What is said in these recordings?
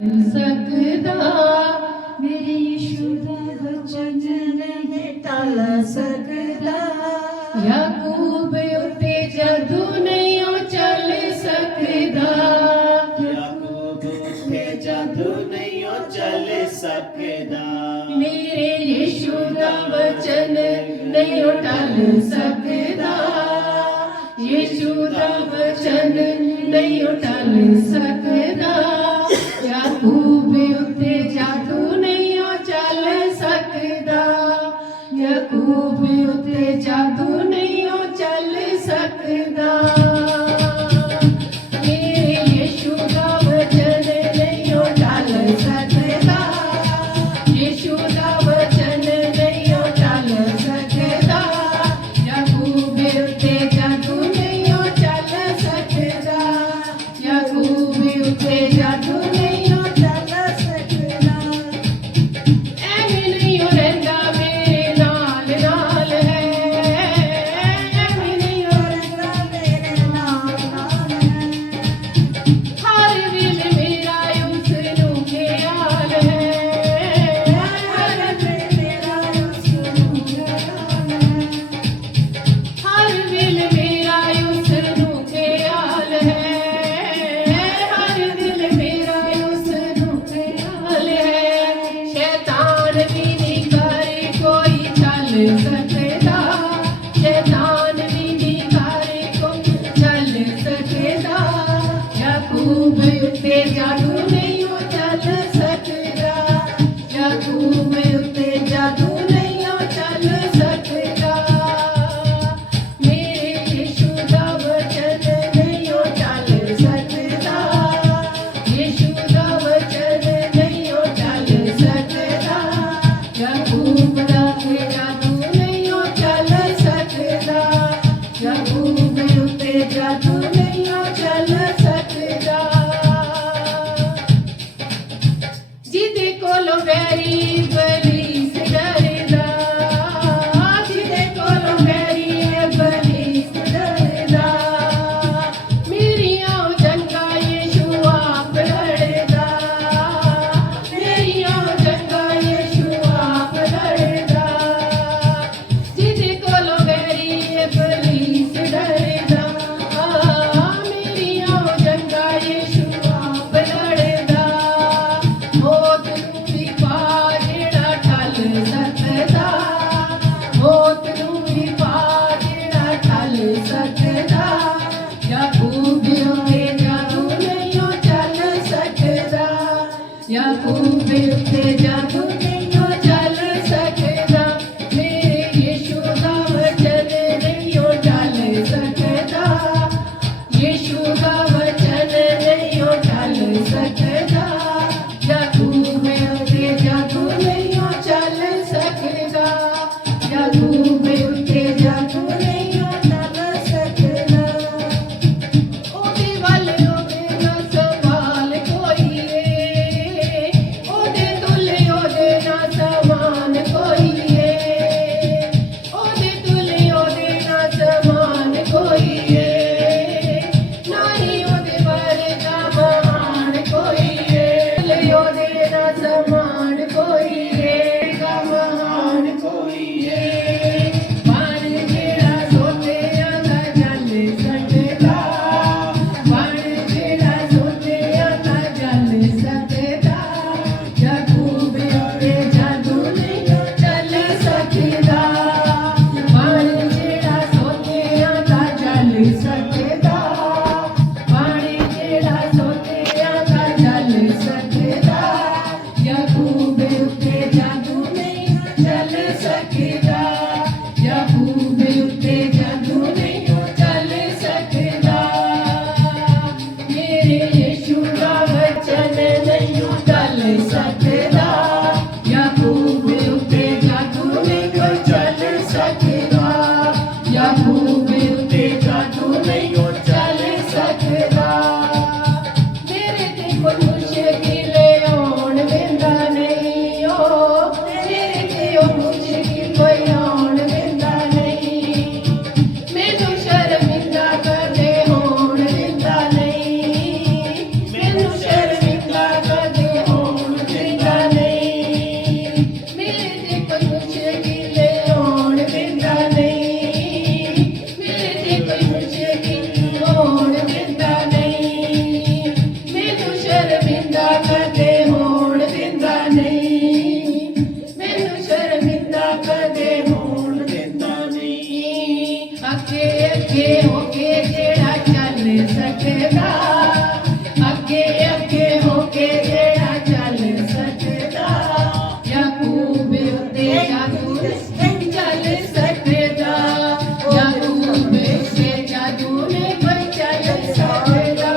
सकदा मेरे यीशु दा वचन नहीं टल सकदा याकूब उत्ते जादू नहीं ओ चल सकदा याकूब उत्ते जादू नहीं ओ चल सकदा मेरे यीशु दा वचन नहीं ओ टल सकदा यीशु दा वचन नहीं ओ टल सकदा याकूब उत्ते जादू नहीं ओ चल सकदा याकूब उत्ते जादू नहीं ओ चल सकदा मेरे यीशु दा वचन नहीं ओ टल सकदा यीशु दा वचन नहीं ओ टल सकदा याकूब उत्ते जादू नहीं ओ चल सकदा याकूब उत्ते जादू नहीं ओ चल सकदा ਐਵੇਂ ਨਹੀਂ ਉਹ ਰਹਿੰਦਾ ਮੇਰੇ ਨਾਲ ਨਾਲ ਹੈ ਐਵੇਂ ਨਹੀਂ ਉਹ ਰਹਿੰਦਾ ਮੇਰੇ ਨਾਲ ਨਾਲ ਹੈ ਹਰ ਵੇਲੇ ਮੇਰਾ ਉਸ ਨੂੰ ਖਿਆਲ ਹੈ ਹਰ ਵੇਲੇ ਮੇਰਾ ਉਸ ਨੂੰ ਖਿਆਲ ਹੈ ਹਰ ਵੇਲੇ ਮੇਰਾ ਉਸ ਨੂੰ ਖਿਆਲ ਹੈ ਹਰ ਵੇਲੇ ਮੇਰਾ ਉਸ ਨੂੰ ਖਿਆਲ ਹੈ शैतान भी नहीं कर कोई चल सकदा शैतान भी नहीं कर कोई चल सकदा याकूब उत्ते जादू नहीं ओ चल सकदा याकूब उत्ते जादू नहीं ओ चल सकदा मेरे यीशु दा वचन नहीं ओ चल सकदा यीशु दा वचन नहीं ओ चल सकदा याकूब दा जादू नहीं ओ चल सकदा याकूब उत्ते जादू नहीं ओ चल सकदा जिदे कोलों वैरी इबलीस डरदा जिदे कोलों वैरी इबलीस डरदा मेरियां जंगा यीशु आप लड़दा मेरियां जंगा यीशु आप लड़दा जिदे कोलों वैरी इबलीस डरदा मेरियां जंगा यीशु आप लड़दा मौत नूं भी पा जेड़ा टल सकदा मौत नूं भी पा जेड़ा टल सकदा याकूब उत्ते जादू नहीं ओ चल सकदा याकूब उत्ते जादू नहीं ओ चल सकदा मेरे यीशु दा वचन नहीं ओ चल सकदा यीशु दा वचन नहीं ओ चल सकदा याकूब उत्ते जादू नहीं ओ चल सकदा याकूब उत्ते जादू नहीं ओ चल सकदा ओदे वल ओदे ना सवाल कोई ए ओदे तुल्ले ओदे ਸ਼ਰਮਿੰਦਾ ਕਦੇ ਹੋਣ ਦਿੰਦਾ ਨਹੀਂ, ਮੈਨੂੰ ਸ਼ਰਮਿੰਦਾ ਕਦੇ ਹੋਣ ਦਿੰਦਾ ਨਹੀਂ। ਅੱਗੇ ਅੱਗੇ ਹੋ ਕੇ ਜਿਹੜਾ ਚੱਲ ਸਕਦਾ, ਅੱਗੇ ਅੱਗੇ ਹੋ ਕੇ ਜਿਹੜਾ ਚੱਲ ਸਕਦਾ, ਯਾਕੂਬ ਉੱਤੇ ਜਾਦੂ ਨਹੀਂ ਚੱਲ ਸਕਦਾ, ਯਾਕੂਬ ਉੱਤੇ ਜਾਦੂ ਨਹੀਂ ਕੋਈ ਚੱਲ ਸਕਦਾ।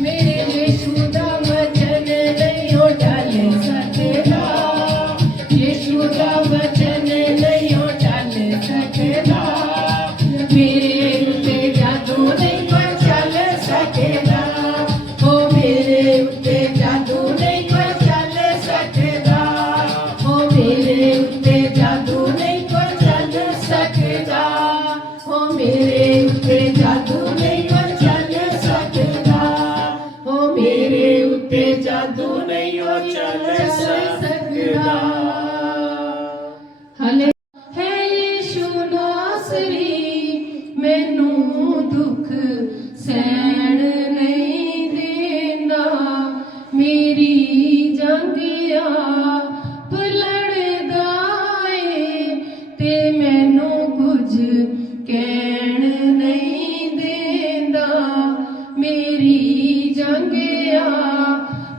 ਮੇਰੇ ਯਿਸੂ ਦਾ ਵਚਨ ਨਹੀਂ ਉਹ ਚੱਲ ਸਕਦਾ, ਯਿਸੂ ਦਾ ਵਚਨ ਨਹੀਂ ਉਹ ਚੱਲ ਸਕਦਾ, ਮੇਰੇ ਉੱਤੇ ਜਾਦੂ ਨਹੀਂ ਕੋਈ ਚੱਲ ਸਕਦਾ, ਉਹ ਮੇਰੇ ਉੱਤੇ ਜਾਦੂ ਨਹੀਂ ਕੋਈ ਚੱਲ ਸਕਦਾ, ਉਹ ਮੇਰੇ ਉੱਤੇ ਜਾਦੂ ਨਹੀਂ ਕੋਈ ਚੱਲ ਸਕਦਾ, ਉਹ ਮੇਰੇ ਉੱਤੇ ਜਾਦੂ ਨਹੀਂ ਕੋਈ ਚੱਲ ਸਕਦਾ, ਉਹ ਮੇਰੇ ਉੱਤੇ ਜਾਦੂ ਨਹੀਂ ਉਹ ਚੱਲ ਸਕਦਾ। ਹਲੇ ਹੈ ਯਿਸੂ ਨਾਸਰੀ ਮੈਨੂੰ ਦੁੱਖ ਸਹਿਣ ਨਹੀਂ ਦੇਂਦਾ, ਮੇਰੀ ਜੰਗਿਆ ਲੜਦਾ ਏ ਤੇ ਮੈਨੂੰ ਕੁਝ ਕਹਿਣ ਨਹੀਂ ਦੇਂਦਾ, ਮੇਰੀ ਜੰਗਿਆ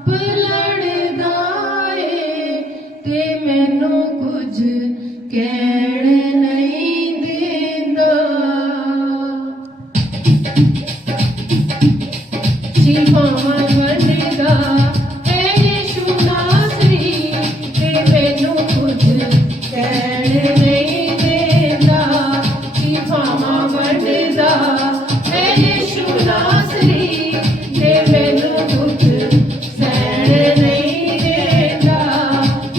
ਲੜਦਾ ਏ ਤੇ ਮੈਨੂੰ ਕੁਝ ਕਹਿਣ ਨਹੀਂ ਦੇਂਦਾ। ਸ਼ਿਫਾਵਾਂ ਵੰਡਦਾ ਹੈ ਯਿਸੂ ਨਾਸਰੀ ਤੇ ਮੈਨੂੰ ਕੁਝ ਕਹਿਣ ਨਹੀਂ ਦੇਂਦਾ, ਸ਼ਿਫਾਵਾਂ ਵੰਡਦਾ ਹੈ ਯਿਸੂ ਨਾਸਰੀ ਤੇ ਮੈਨੂੰ ਕੁਝ ਕਹਿਣ ਨਹੀਂ ਦੇਂਦਾ,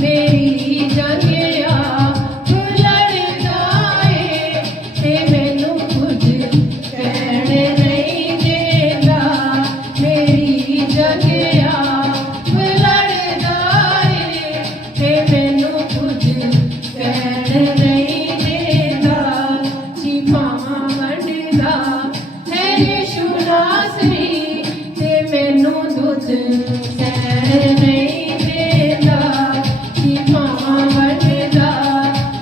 ਮੇਰੀ ਜੰਗਿਆ ਲੜਦਾ ਏ ਤੇ ਮੈਨੂੰ ਕੁਝ ਕਹਿਣ ਨਹੀਂ ਦੇਂਦਾ, ਮੇਰੀ ਜੰਗਿਆ ਲੜਦਾ ਏ ਤੇ ਮੈਨੂੰ ਕੁਝ ਕਹਿਣ ਨਹੀਂ ਦੇਂਦਾ, ਸ਼ਿਫਾਵਾਂ ਵੰਡਦਾ ਹੈ ਯਿਸੂ ਨਾਸਰੀ ਤੇ ਮੈਨੂੰ ਦੁੱਧ ਕਹਿਣ ਨਹੀਂ ਦੇਂਦਾ, ਸ਼ਿਫਾਵਾਂ ਵੰਡਦਾ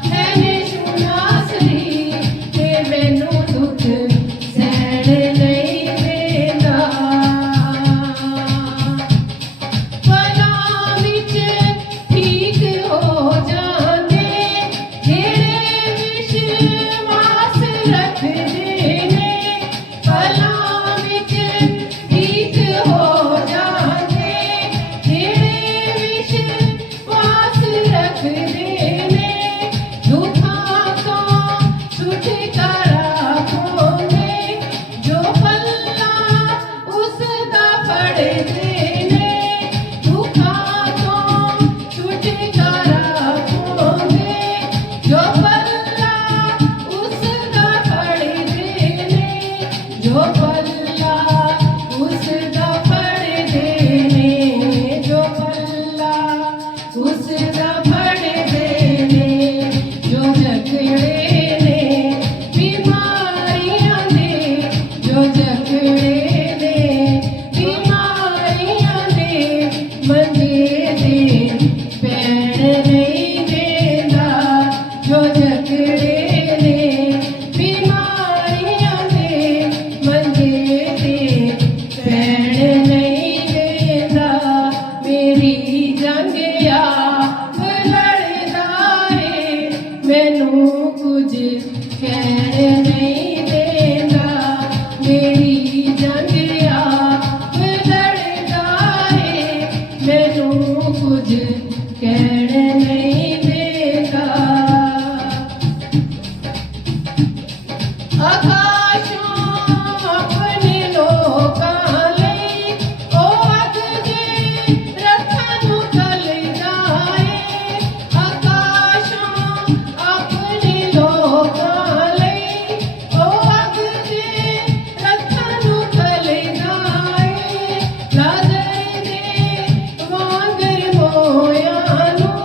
ਹੈ ਯਿਸੂ ਨਾਸਰੀ ਤੇ ਮੈਨੂੰ ਦੁੱਧ ਕਹਿਣ ਨਹੀਂ ਦੇਂਦਾ। ਪਲਾਂ ਵਿੱਚ ਠੀਕ ਹੋ ਜਾਂਦੇ ਜਿਹੜੇ ਵਿਸ਼ਵਾਸ ਰੱਖਦੇ ਨੇ, ਪਲਾਂ ਵਿੱਚ ਠੀਕ ਹੋ ਜਾਂਦੇ ਜਿਹੜੇ ਵਿਸ਼ਵਾਸ ਰੱਖਦੇ ਨੇ, ਦੁੱਖਾਂ ਤੋਂ ਛੁਟਕਾਰਾ ਪਾਉਂਦੇ, ਜੋ ਪੱਲਾ ਉਸ ਦਾ ਫੜਦੇ ਨੇ, ਦੁੱਖਾਂ ਤੋਂ ਛੁਟਕਾਰਾ ਪਾਉਂਦੇ, ਜੋ ਪੱਲਾ ਉਸ ਦਾ ਫੜਦੇ ਨੇ, ਜੋ ਪੱਲਾ ਉਸ ਦਾ ਫੜਦੇ ਨੇ, ਜੋ ਪੱਲਾ ਉਸ ਦਾ ਫੜਦੇ ਨੇ, ਜੋ ਜਕੜੇ ਨੇ ਬਿਮਾਰੀਆਂ ਦੇ, ਜੋ ਜਕੜੇ ਨੇ ਬਿਮਾਰੀਆਂ ਦੇ, ਮੰਜੇ ਤੇ ਪੈਣ ਨਹੀਂ ਦੇਂਦਾ, ਜੋ ਜਕੜੇ ਨੇ ਬਿਮਾਰੀਆਂ ਦੇ, ਮੰਜੇ ਤੇ ਪੈਣ ਨਹੀਂ ਦੇਂਦਾ, ਮੇਰੀ ਜੰਗਿਆ ਲੜਦਾ ਏ ਮੈਨੂੰ ਕੁਝ ਕਹਿਣ ਨਹੀਂ ਦੇਂਦਾ, ਮੇਰੀ ਜੰਗਿਆ ਲੜਦਾ ਏ ਮੈਨੂੰ ਕੁਝ ਕਹਿਣ ਨਹੀਂ ਦੇਂਦਾ। ਆਕਾਸ਼ੋਂ ਆਪਣੇ ਲੋਕਾਂ ਲਈ ਉਹ ਅੱਗ ਦੇ ਰੱਥਾਂ ਨੂੰ ਘੱਲਦਾ ਏ, ਆਕਾਸ਼ੋਂ ਆਪਣੇ ਲੋਕਾਂ ਲਈ ਉਹ ਅੱਗ ਦੇ ਰੱਥਾਂ ਨੂੰ ਘੱਲਦਾ ਏ, ਲਾਜ਼ਰ ਦੇ ਵਾਂਗਰ ਮੋਇਆਂ ਨੂੰ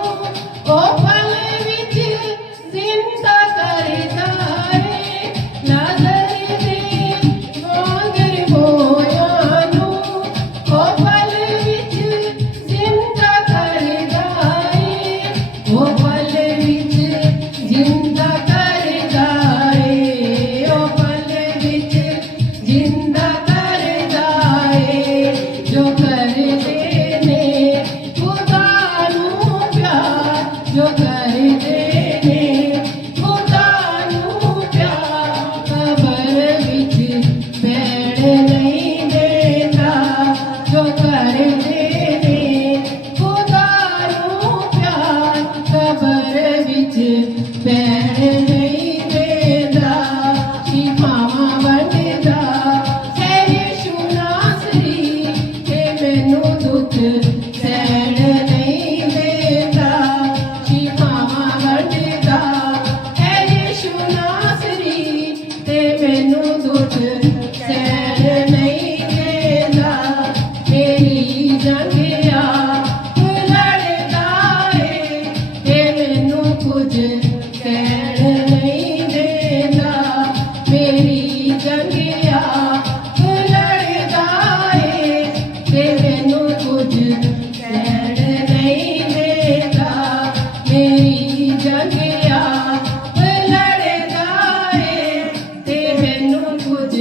ਜੰਗਿਆ ਲੜਦਾ ਏ ਤੇ ਮੈਨੂੰ ਕੁਝ ਕਹਿਣ ਨਹੀਂ ਦੇਂਦਾ ਮੇਰੀ ਜੰਗਿਆ ਲੜਦਾ ਏ ਤੇ ਮੈਨੂੰ ਕੁਝ ਕਹਿਣ ਨਹੀਂ ਦੇਂਦਾ ਮੇਰੀ ਜੰਗਿਆ ਲੜਦਾ ਏ ਤੇ ਮੈਨੂੰ ਕੁਝ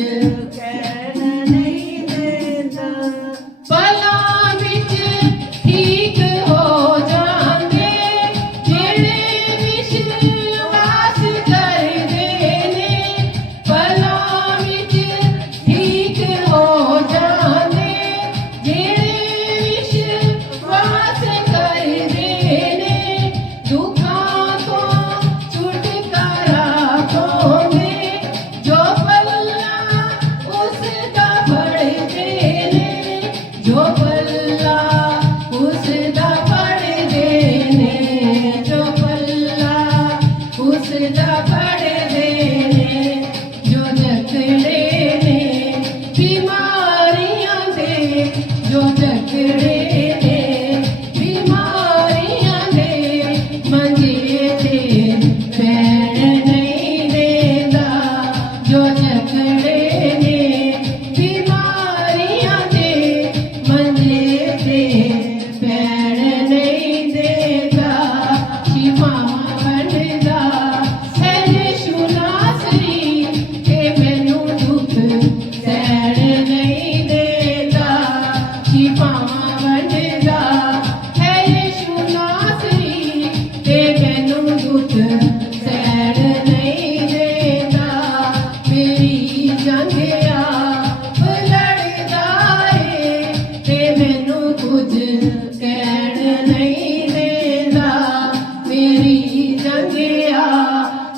ਕਹਿਣ ਨਹੀਂ ਦੇਂਦਾ ਪਲਾਂ ਵਿੱਚ ਠੀਕ ਹੋ ਜਾਂਦੇ ਜਿਹੜੇ ਵਿਸ਼ਵਾਸ ਕਰਦੇ ਨੇ ਪਲਾਂ ਵਿੱਚ ਠੀਕ ਹੋ ਜਾਂਦੇ ਜਿਹੜੇ ਵਿਸ਼ਵਾਸ ਕਰਦੇ ਨੇ ਦੁੱਖਾਂ ਤੋਂ ਛੁਟਕਾਰਾ ਪਾਉਂਦੇ ਜੋ ਪੱਲਾ ਉਸ ਦਾ ਫੜਦੇ ਨੇ ਜੋ ਪੱਲਾ ਉਸ ਦਾ ਫੜਦੇ ਨੇ ਜੋ ਪੱਲਾ ਉਸ ਦਾ ਫੜਦੇ ਨੇ ਜੋ ਜਕੜੇ ਨੇ ਬਿਮਾਰੀਆਂ ਦੇ ਜੋ ਜਕੜੇ ਨੇ ਬਿਮਾਰੀਆਂ ਦੇ ਮੰਜੇ ਤੇ ਪੈਣ ਨਹੀਂ ਦੇਂਦਾ ਜੋ ਜਕੜੇ ਨੇ ਬਿਮਾਰੀਆਂ ਦੇ ਮੰਜੇ ਤੇ ਪੈਣ ਨਹੀਂ ਦੇਂਦਾ ਸ਼ਿਫਾ ਵੰਡਦਾ ਹੈ ਯਿਸੂ ਨਾਸਰੀ ਤੇ ਮੈਨੂੰ ਦੁੱਖ ਸਹਿਣ ਨਹੀਂ ਦੇਂਦਾ ਸ਼ਿਫਾ ਵੰਡਦਾ ਹੈ ਯਿਸੂ ਨਾਸਰੀ ਤੇ ਮੈਨੂੰ ਦੁੱਖ ਸਹਿਣ ਨਹੀਂ ਦੇਂਦਾ ਮੇਰੀ ਜੰਗਿਆ ਲੜਦਾ ਏ ਤੇ ਮੈਨੂੰ ਕੁਝ ਕਹਿਣ ਨਹੀਂ ਦੇਂਦਾ ਮੇਰੀ ਜੰਗਿਆ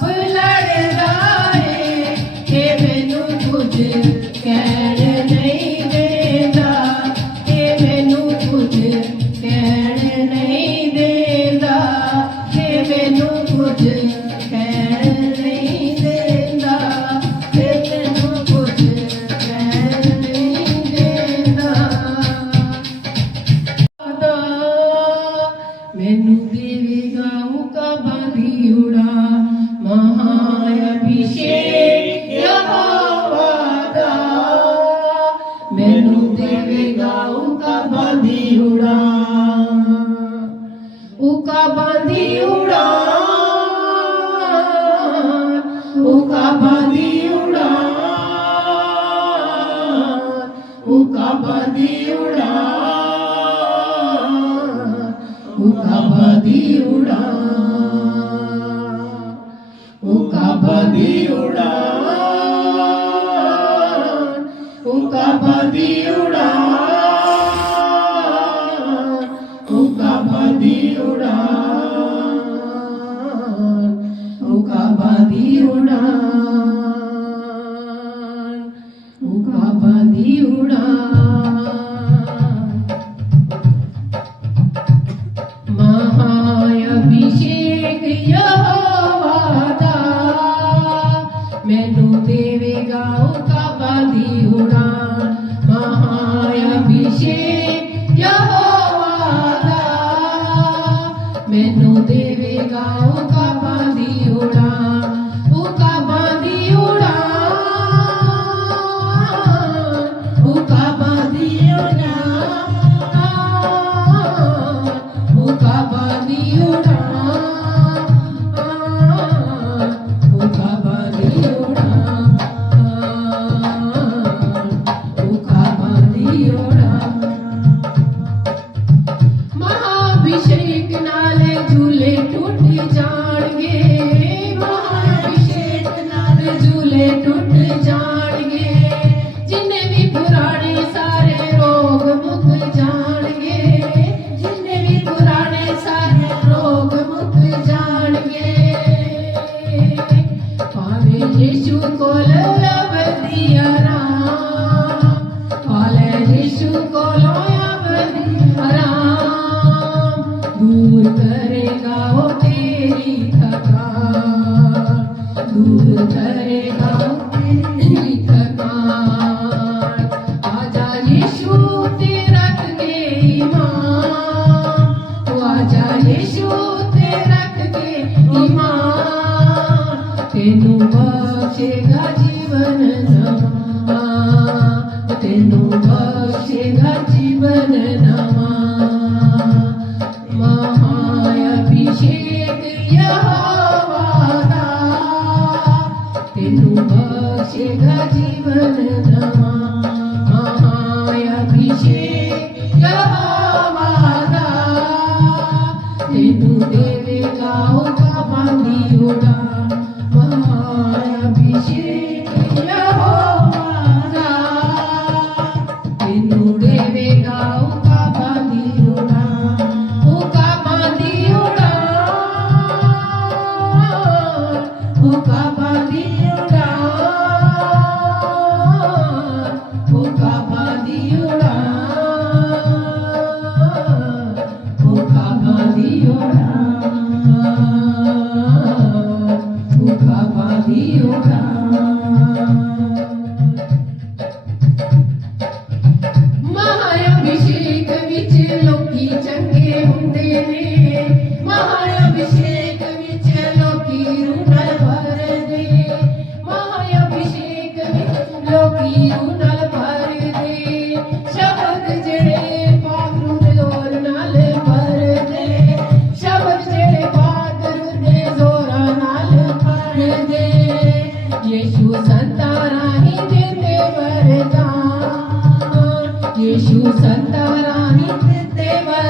ਲੜਦਾ ਏ ਤੇ ਮੈਨੂੰ ਕੁਝ ਕਹਿਣ ਨਹੀਂ ਦੇਂਦਾ ਤੇ ਮੈਨੂੰ ਕੁਝ ਕਹਿਣ ਨਹੀਂ ਦੇਂਦਾ ਤੇ ਮੈਨੂੰ ਕੁਝ ਕਹਿਣ ਨਹੀਂ ਦੇਂਦਾ ਤੇ ਮੈਨੂੰ ਕੁਝ ਕਹਿਣ ਨਹੀਂ ਦੇਂਦਾ ਮੈਨੂੰ ਦੇਵੇਗਾ ਮੁਕਾ ਬਾਂਧੀ ਉਡਾ ਮਹਾਅਭਿਸ਼ੇਕ ਯਹੋਵਾ ਦਾ ਮੈਨੂੰ ਦੇਵੇਗਾ ਉਕਾ ਬਾਂਧੀ ਉਡਾ ਉਕਾ ਬਾਂਧੀ ਉਡਾ ਉਕਾ ਬਾਂਧੀ ਉਡਾ ਉਕਾ ਬਾਂਧੀ ਉਡਾ ਉਕਾ ਬਾਂਧੀ ਉਡਾ ਉਕਾ ਬਾਂਧੀ ਉਡਾ ਉਕਾ ਬਾਂਧੀ ਉਡਾ ਉਕਾ ਬਾਂਧੀ ਉਡਾ ਉਕਾ ਬਾਂਧੀ ਉਡਾ ਉਕਾ ਬਾਂਧੀ ਉਡਾ ਮਹਾਅਭਿਸ਼ੇਕ ਯਹੋਵਾ ਦਾ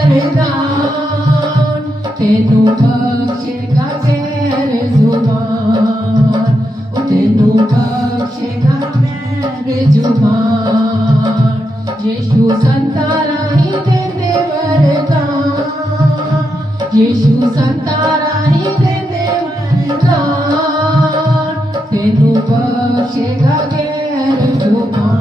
वरदान तेनू बख्शेगा खैर जुबान तेनू बख्शेगा खैर जुबान यीशु संता राही देंदे वरदान यीशु संता राही देंदे वरदान तेनू बख्शेगा खैर जुबान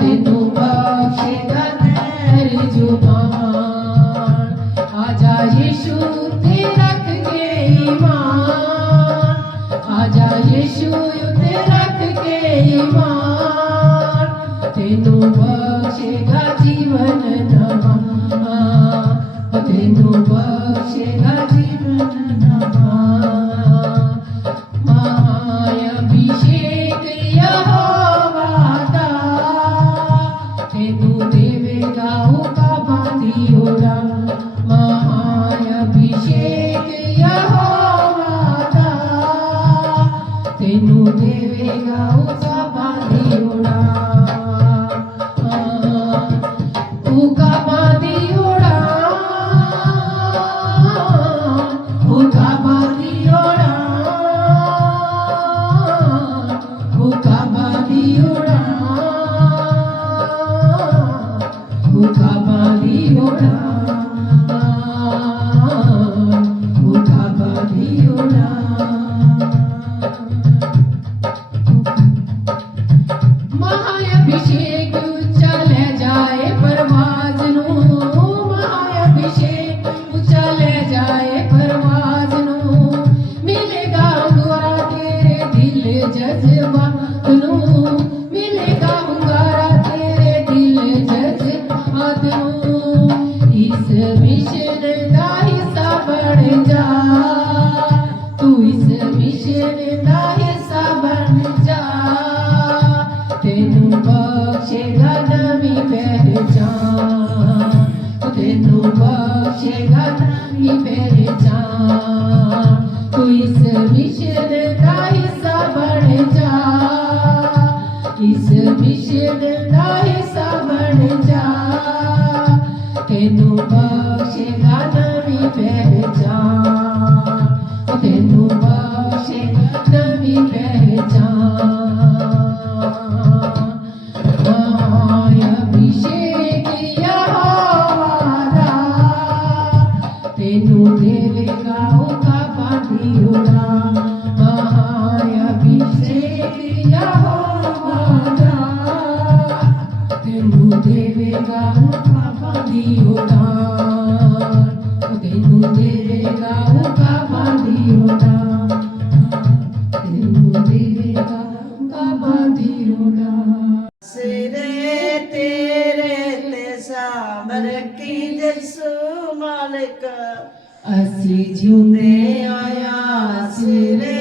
तेनू बख्शेगा खैर जुबान आजा यीशु ते रख के ईमान आजा यीशु ते रख के ईमान तेनू बख्शेगा जीवन नवा तेनू बख्शेगा जीवन नवा महाअभिषेक यहोवा दा तेनू देवेगा उकाबा दी ओड़ा महाअभिषेक यहोवा दा तेनू देवेगा उकाबा दी ओड़ा उकाबा दी ओड़ा उकाबा दी ओड़ा उकाबा दी ओड़ा उकाबा दी ओड़ा उकाबा दी ओड़ा महाअभिषेक चले जाए परवाज नू महाअभिषेक चले जाए परवाज नू मिलेगा हुंगारा तेरे दिल जज्बात नू मिलेगा हुंगारा तेरे दिल जज्बात नू इस मिशन दा हिस्सा बन जा तू इस मिशन दा हिस्सा बन जा तेनू बख्शेगा नवी पहचान तेनू बख्शेगा नवी पहचान तू इस मिशन का हिस्सा बन जा इस मिशन का हिस्सा बन जा तेनू बख्शेगा नवी पहचान तेनू बख्शेगा नवी पहचान महाअभिषेक यहोवा दा तेनू देवेगा उकाबा दी ओड़ा महाअभिषेक यहोवा दा तेनू देवेगा उकाबा दी ओड़ा तेनू देवेगा उकाबा दी ओड़ा तेनू देवेगा उकाबा दी ओड़ा सिरे तेरे ते साबर की जसु मालिक ਅਸੀਂ ਜਿਉਂਦੇ ਆਇਆ ਸਿਰੇ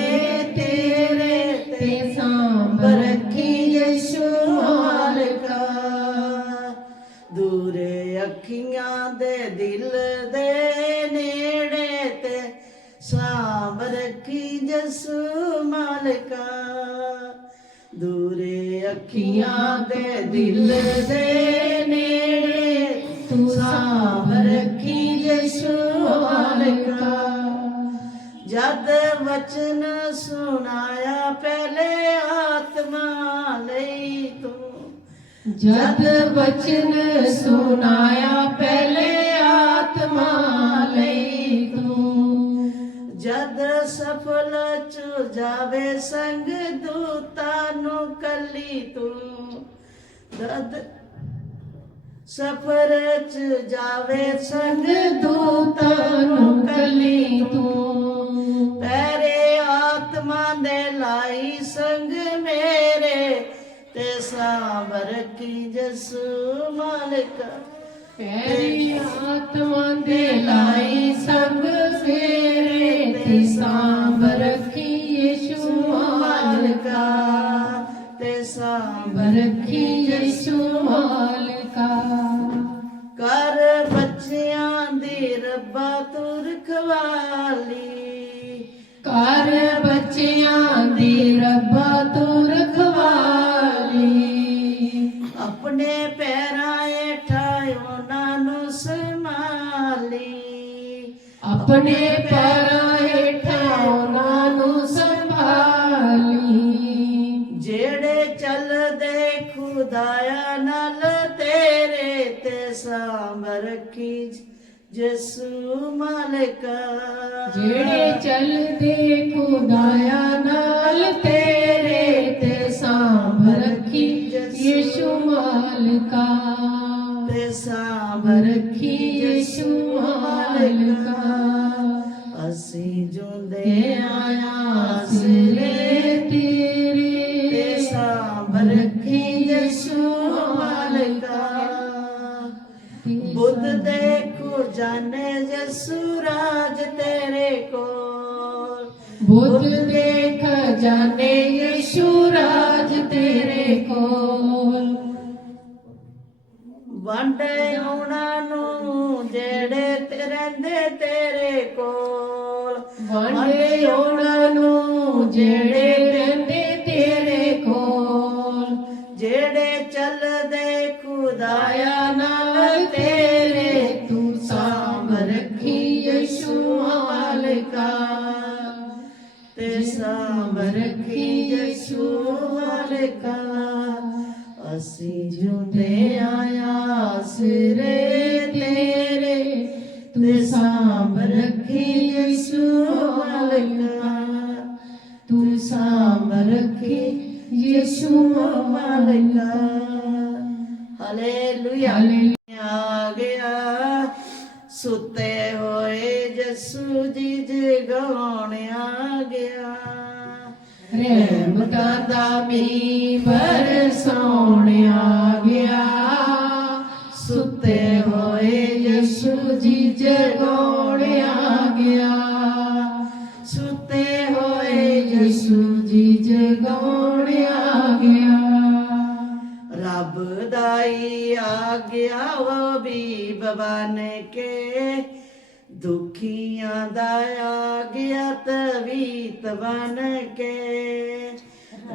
ਤੇਰੇ ਤੇ ਸਾਂਭ ਰੱਖੀ ਯਿਸੂ ਮਾਲਕਾ ਦੂਰੇ ਅੱਖੀਆਂ ਦੇ ਦਿਲ ਦੇ ਨੇੜੇ ਤੇ ਸਾਂਭ ਰੱਖੀ ਜਸੂ ਮਾਲਕਾ ਦੂਰੇ ਅੱਖੀਆਂ ਦੇ ਦਿਲ ਦੇ ਨੇੜੇ ਤੂੰ ਸਾਂਭ ਰੱਖੀ ਜਸੂ ਮਾਲਕਾ ਜਦ ਵਚਨ ਸੁਣਾਇਆ ਪਹਿਲੇ ਆਤਮਾ ਲਈ ਤੂੰ ਜਦ ਬਚਨ ਸੁਨਾਇਆ ਪਹਿਲੇ ਆਤਮਾ ਲਈ ਤੂੰ ਜਦ ਸਫਲ ਚ ਜਾਵੇ ਸੰਗ ਦੂਤਾਂ ਨੂੰ ਕੱਲੀ ਤੂੰ ਜਦ ਸਫਰ ਚ ਜਾਵੇ ਸੰਗ ਦੂਤਾਂ ਨੂੰ ਕੱਲੀ ਤੂੰ ਤੇਰੇ ਆਤਮਾ ਦੇ ਲਾਈ ਸੰਗ ਮੇਰੇ ਤੇ ਸਾਂਭਰ ਕੀ ਜਸੂ ਮਾਲਕ ਤੇਰੀ ਆਤਮਾ ਦੇ ਲਾਈ ਸੰਗ ਫੇਰੇ ਤੇ ਸਾਂਭ ਰੱਖੀ ਯਿਸੂ ਮਾਲਕਾ ਤੇ ਸਾਂਭ ਰੱਖੀ ਯਿਸੂ ਮਾਲਕਾ ਕਰ ਬੱਚਿਆਂ ਦੀ ਰੱਬਾ ਤੂੰ ਰਖਵਾਲੀ ਕਰ ਬੱਚਿਆਂ ਦੀ ਰੱਬਾ ਤੂੰ ਰਖਵਾਲੀ ਆਪਣੇ ਪੈਰਾਂ ਹੇਠਾਂ ਉਹਨਾਂ ਨੂੰ ਆਪਣੇ ਪੈਰਾਂ ਹੇਠਾਂ ਉਹਨਾਂ ਨੂੰ ਸੰਭਾਲੀ। ਜਿਹੜੇ ਚੱਲਦੇ ਖੁਦਾਇਆ ਨਾਲ ਤੇਰੇ ਤੇ ਸਾਂਭ ਰੱਖੀ ਯਿਸੂ ਮਾਲਕਾ। ਜਿਹੜੇ ਚੱਲਦੇ ਖੁਦਾਇਆ ਨਾਲ ਤੇਰੇ ਤੇ ਸਾਂਭ ਰੱਖੀ ਯਿਸੂ ਮਾਲਕਾ। ਤੇ ਸਾਂਭ ਰੱਖੀ ਯਿਸੂ ਮਾਲਕਾ। ਅਸੀਂ ਜੁੰਦੇ ਆਸਿਰੇ ਤੇਰੇ ਤੇ ਸਾਂਭ ਰੱਖੀ ਯਿਸੂ ਮਾਲਕਾ। ਬੁੱਧ ਦੇਖੋ ਜਾਣੇ ਯਿਸੂ ਰਾਜ ਤੇਰੇ ਕੋਲ। ਬੁੱਧ ਦੇਖ ਜਾਣੇ ਯਿਸੂ ਰਾਜ ਤੇਰੇ ਕੋਲ। ਵਾਂਡੇ ਉਹਨਾਂ ਨੂੰ ਜਿਹੜੇ ਤੇ ਰਹਿੰਦੇ ਤੇਰੇ ਕੋਲ। ਵਾਂਡੇ ਉਹਨਾਂ ਨੂੰ ਜਿਹੜੇ ਰਹਿੰਦੇ ਤੇਰੇ ਕੋਲ। ਜਿਹੜੇ ਚੱਲਦੇ ਖੁਦਾਇਆ ਨਾਲ ਤੇਰੇ ਤੂੰ ਸਾਂਭ ਰੱਖੀ ਯਿਸੂ ਮਾਲਕਾ। ਤੇ ਸਾਂਭ ਰੱਖੀ ਯਿਸੂ ਮਾਲਕਾ। ਅਸੀਂ ਜੁੰਦੇ ਆਸਿਰੇ ਤੇਰੇ ਤੇ ਸਾਂਭ ਰੱਖੀ ਯਿਸੂ ਮਾਲਕਾ। ਤੂੰ ਸਾਂਭ ਰੱਖੀ ਯਿਸੂ ਮਾਲਕਾ। ਹਾਲੇਲੂਇਆ। ਹਾਲੇਲੂਇਆ। ਆ ਗਿਆ ਸੁੱਤੇ ਹੋਏ ਯਿਸੂ ਜੀ ਜਗਾਉਣ ਆ ਗਿਆ। ਰਹਿਮਤਾਂ ਦਾ ਮੀਂਹ ਬਰਸਾਉਣ ਆ ਗਿਆ। ਸੁੱਤੇ ਹੋਏ ਯਿਸੂ ਜੀ ਜਗਾਉਣ ਆ ਗਿਆ। ਸੁੱਤੇ ਹੋਏ ਯਿਸੂ ਜੀ ਜਗਾਉਣ ਆ ਗਿਆ। ਰੱਬ ਦਾਈ ਆ ਗਿਆ ਉਹ ਵੀ ਬਨ ਕੇ। ਦੁਖੀਆਂ ਦਾ ਆ ਗਿਆ ਤਵੀਤ ਬਨ ਕੇ।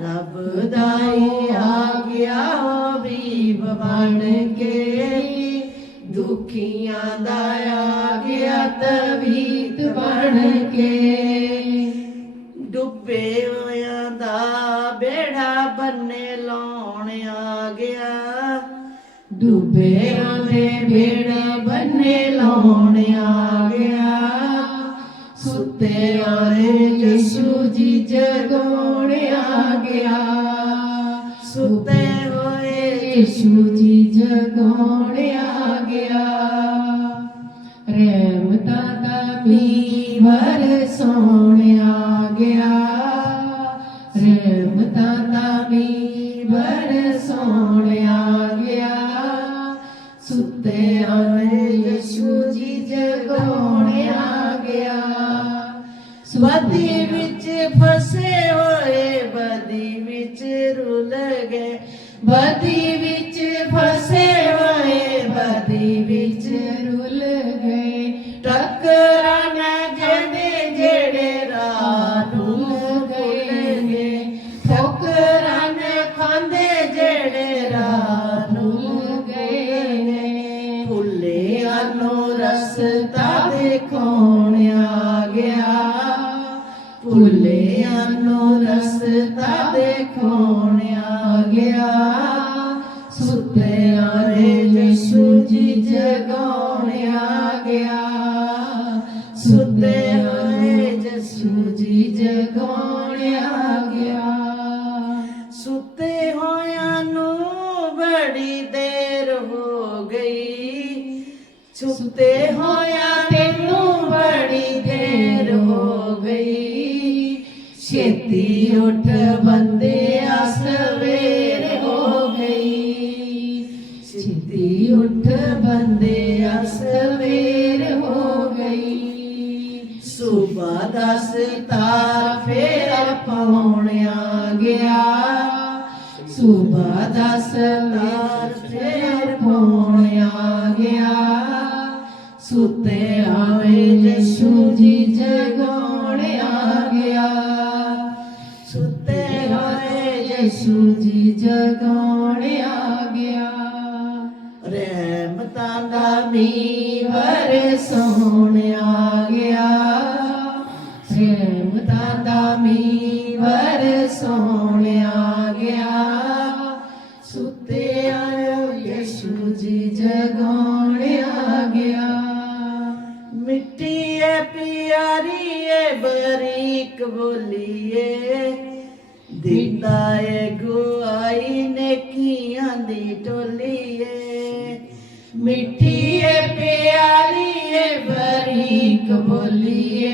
ਰੱਬ ਦਾਈ ਆ ਗਿਆ ਉਹ ਵੀ ਬਨ ਕੇ। ਦੁਖੀਆਂ ਦਾ ਆ ਗਿਆ ਤਵੀਤ ਬਨ ਕੇ। ਡੁੱਬੇ ਹੋਇਆਂ ਦਾ ਬੇੜਾ ਬੰਨੇ ਲਾਉਣ ਆ ਗਿਆ। ਡੁੱਬਿਆਂ ਦੇ ਬੇੜੇ ਬੰਨੇ ਲਾਉਣ ਆ ਗਿਆ। ਸੁੱਤੇ ਹੋਏ ਯਿਸੂ ਜੀ ਜਗਾਉਣ ਆ ਗਿਆ। ਸੁੱਤੇ ਹੋਏ ਯਿਸੂ ਜੀ ਜਗਾਉਣ ਆ ਗਿਆ। ਰਹਿਮਤਾਂ ਦਾ ਮੀਂਹ ਬਰਸਾਉਣ ਆ ਗਿਆ। ਰਹਿਮਤਾਂ ਦਾ ਮੀਂਹ ਬਰਸਾਉਣ ਆ ਗਿਆ। ਸੁੱਤੇ ਹੋਏ ਯਿਸੂ ਜੀ ਜਗਾਉਣ ਆ ਗਿਆ। ਬਦੀ ਵਿੱਚ ਫਸੇ ਹੋਏ ਬਦੀ ਵਿੱਚ ਰੁਲ ਗਏ। ਬਦੀ ਵਿੱਚ ਫਸੇ ਹੋਏ ਬਦੀ ਵਿੱਚ ਰੁਲ ਗਏ। ਟੱਕਰਾਂ ਜਿਹੜੇ ਜਿਹੜੇ ਰਾਹ ਰੁਲ ਗਏ। ਠੋਕਰਾਂ ਖਾਂਦੇ ਜਿਹੜੇ ਰਾਹ ਰੁਲ ਗਏ ਨੇ। ਭੁੱਲਿਆਂ ਨੂੰ ਰਸਤਾ ਦਿਖਾਉਣ ਆ ਗਿਆ। ਭੁੱਲਿਆਂ ਨੂੰ ਰਸਤਾ ਦਿਖਾਉਣ ਆ ਗਿਆ। ਸੁੱਤੇ ਹੋਏ ਯਿਸੂ ਜੀ ਜਗਾਉਣ ਆ ਗਿਆ। ਸੁੱਤੇ ਹੋਏ ਯਿਸੂ ਜੀ ਜਗਾਉਣ ਆ ਗਿਆ। ਸੁੱਤੇ ਹੋਇਆਂ ਨੂੰ ਬੜੀ ਦੇਰ ਹੋ ਗਈ। ਸੁੱਤੇ ਹੋਇਆਂ ਤੈਨੂੰ ਬੜੀ ਦੇਰ ਹੋ ਗਈ। ਛੇਤੀ ਉੱਠ ਬੰਦਿਆ ਸਵੇਰ ਹੋ ਗਈ। ਛੇਤੀ ਉੱਠ ਬੰਦਿਆ ਸਵੇਰ ਹੋ ਗਈ। ਸੁਬਹ ਦਾ ਸਿਤਾਰਾ ਫੇਰ ਪਾਉਣ ਆ ਗਿਆ। ਸੁਬਹ ਦਾ ਸਿਤਾਰਾ ਫੇਰ ਪਾਉਣ ਆ ਗਿਆ। ਸੁੱਤੇ ਹੋਏ ਯਿਸੂ ਜੀ ਜਗਾਉਣ ਆ ਗਿਆ। ਸੁੱਤੇ ਹੋਏ ਯਿਸੂ ਜੀ ਜਗਾਉਣ ਆ ਗਿਆ। ਰਹਿਮਤਾਂ ਦਾ ਦਾ ਮੀਂਹ ਬਰਸਾਉਣ ਆ ਗਿਆ। बोलिए दिता है गुआई नेकियां दी टोलिए मिठी है प्यारी है बरीक बोलिए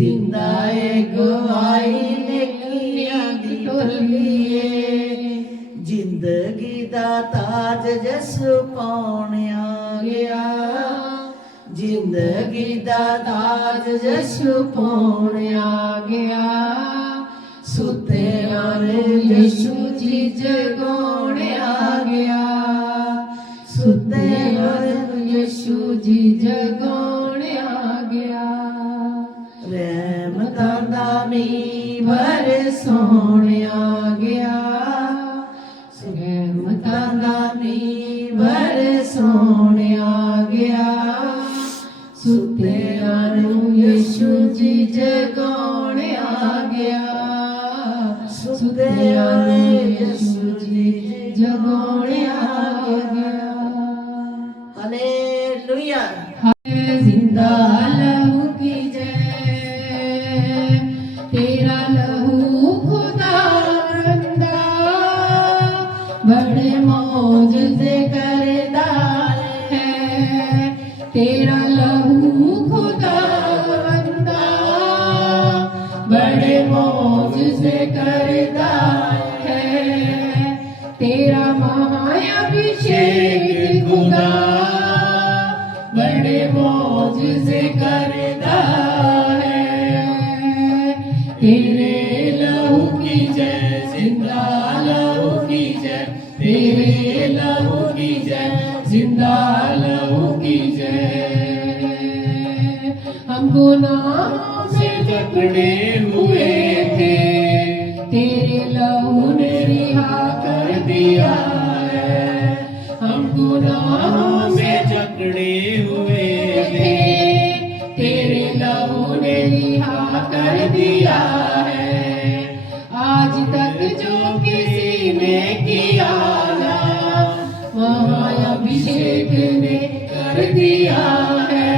दिंदा है गुआई नेकियां दी टोलिए जिंदगी दा ताज जसु पाउण आ गया जिंदगी दा ताज जसु पाउण आ गया सुते आले यीशु जी जगाउण आ गया सुते आले यीशु जी जगाउण आ गया रहमतां दा मींह बरसाउण आ गया रहमतां दा मींह बरसाउण आ गया सुत्तिआं नूं यीशु जी जगाउण आ गया सुत्तिआं नूं यीशु जी जगाउण आ गया हालेलुया जिंदा लहू की जय तेरा लहू खुदा बंदा बड़े मौजूदे करदा है तेरा लहू खुदा बंदा बड़े मौजूदे करदा है तेरा महाअभिषेक खुदा बड़े मौजूदे करदा है तेरे लहू की जय जिंदा लहू की जय तेरे लहू की जय जिंदा लहू की जय हम गुनाहों से जकड़े हुए थे तेरे लहू ने रिहा कर दिया है हम गुनाहों से जकड़े हुए थे तेरे लहू ने रिहा कर दिया है आज तक जो किसी ने किया ना महाअभिषेक ने कर दिया है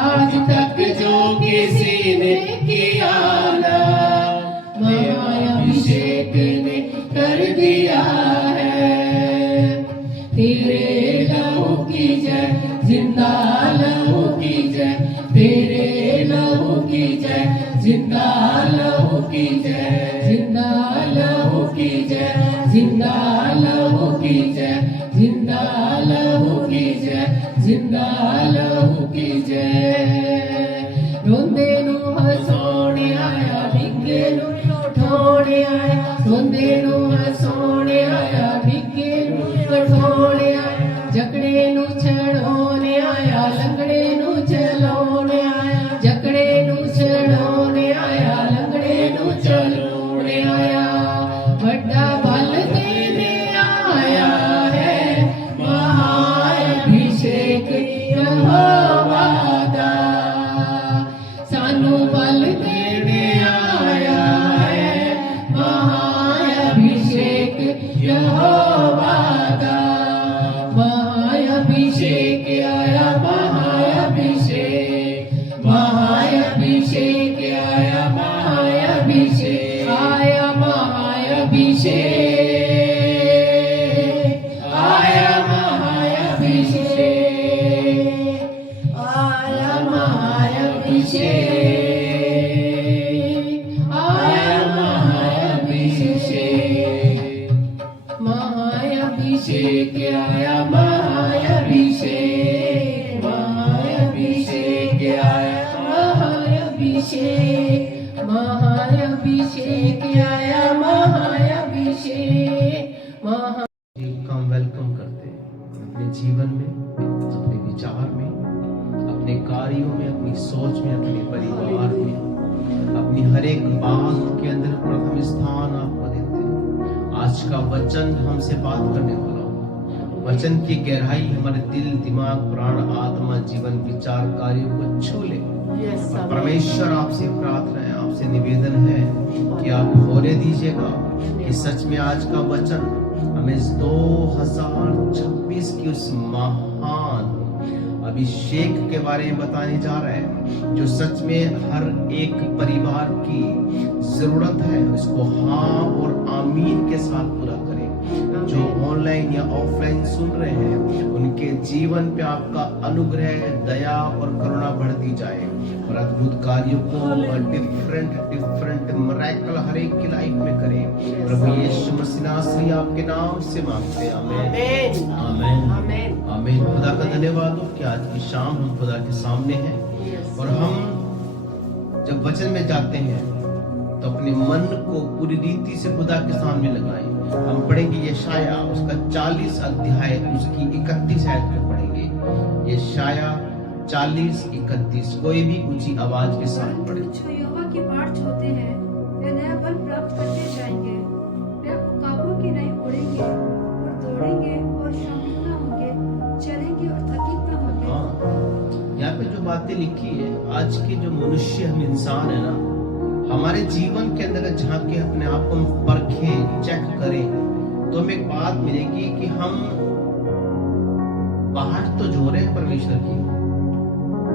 आज तक जो किसी ने किया ना महाअभिषेक ने कर दिया है तेरे लहू की जय जिंदा लहू की जय तेरे लहू की जय जिंदा लहू की जय जिंदा लहू की जय जिंदा लहू की जय जिंदा लहू की जय जिंदा लहू की जय रोंदे नूं हसाउण आया डिगे नूं उठाउण आया रोंदे नूं हसाउण आया डिगे नूं उठाउण आया जकड़े नूं छड़ाउण आया लंगड़े नूं चलाउण आया जकड़े नूं छड़ाउण आया लंगड़े नूं चलाउण आया वड्डा बल देने आया है महाअभिषेक यहोवा दा सानू बल देने आया है महाअभिषेक यहोवा दा महाअभिषेक आया महाअभिषेक महाअभिषेक आया महाअभिषेक आया महाअभिषेक आया महाअभिषेक आया महाअभिषेक आया महाअभिषेक महाअभिषेक आया महाअभिषेक महाअभिषेक आया महाअभिषेक महाअभिषेक आया महाअभिषेक महा का हम वेलकम करते हैं अपने जीवन में अपने विचार में अपने कार्यों में अपनी सोच में अपने परिवार में अपनी हर एक बात के अंदर प्रथम स्थान आपको देते हैं आज का वचन हमसे बात करने वाला हो वचन की गहराई हमारे दिल दिमाग प्राण आत्मा जीवन विचार कार्यों को छू ले और परमेश्वर आपसे प्रार्थना है आपसे निवेदन है कि आप होने दीजिएगा कि सच में आज का वचन हमें 2026 की उस महान अभिषेक के बारे में बताने जा रहा है, जो सच में हर एक परिवार की जरूरत है। इसको हाँ और आमीन के साथ पूरा करें। जो ऑनलाइन या ऑफलाइन सुन रहे हैं, उनके जीवन पे आपका अनुग्रह, दया और करुणा बढ़ती जाए और अद्भुत कार्यों को डिफरेंट मिरेकल हर एक की लाइफ में करें। प्रभु यीशु मसीह नासरी आपके नाम से मांगते हैं, आमीन आमीन आमीन। आमीन। खुदा का धन्यवाद हो कि आज की शाम हम खुदा के सामने हैं और हम जब वचन में जाते हैं तो अपने मन को पूरी रीति से खुदा के सामने लगाएं। हम पढ़ेंगे यशाया उसका 40 अध्याय उसकी 31 आयत को पढ़ेंगे। यशाया 40-31। कोई भी ऊंची आवाज के साथ पढ़े। जो यहोवा की बाट छोड़ते हैं वे नया बल प्राप्त करते जाएंगे। वे उकाबों की नहीं उड़ेंगे और दौड़ेंगे और श्रमित न होंगे, चलेंगे और थकित न होंगे। हाँ, यहाँ पे जो बातें लिखी है, आज के जो मनुष्य हम इंसान है ना, हमारे जीवन के अंदर झांके अपने आप को हम परखें, चेक करें, तो हमें एक बात मिलेगी कि हम बाट तो जो रहे हैं परमेश्वर की,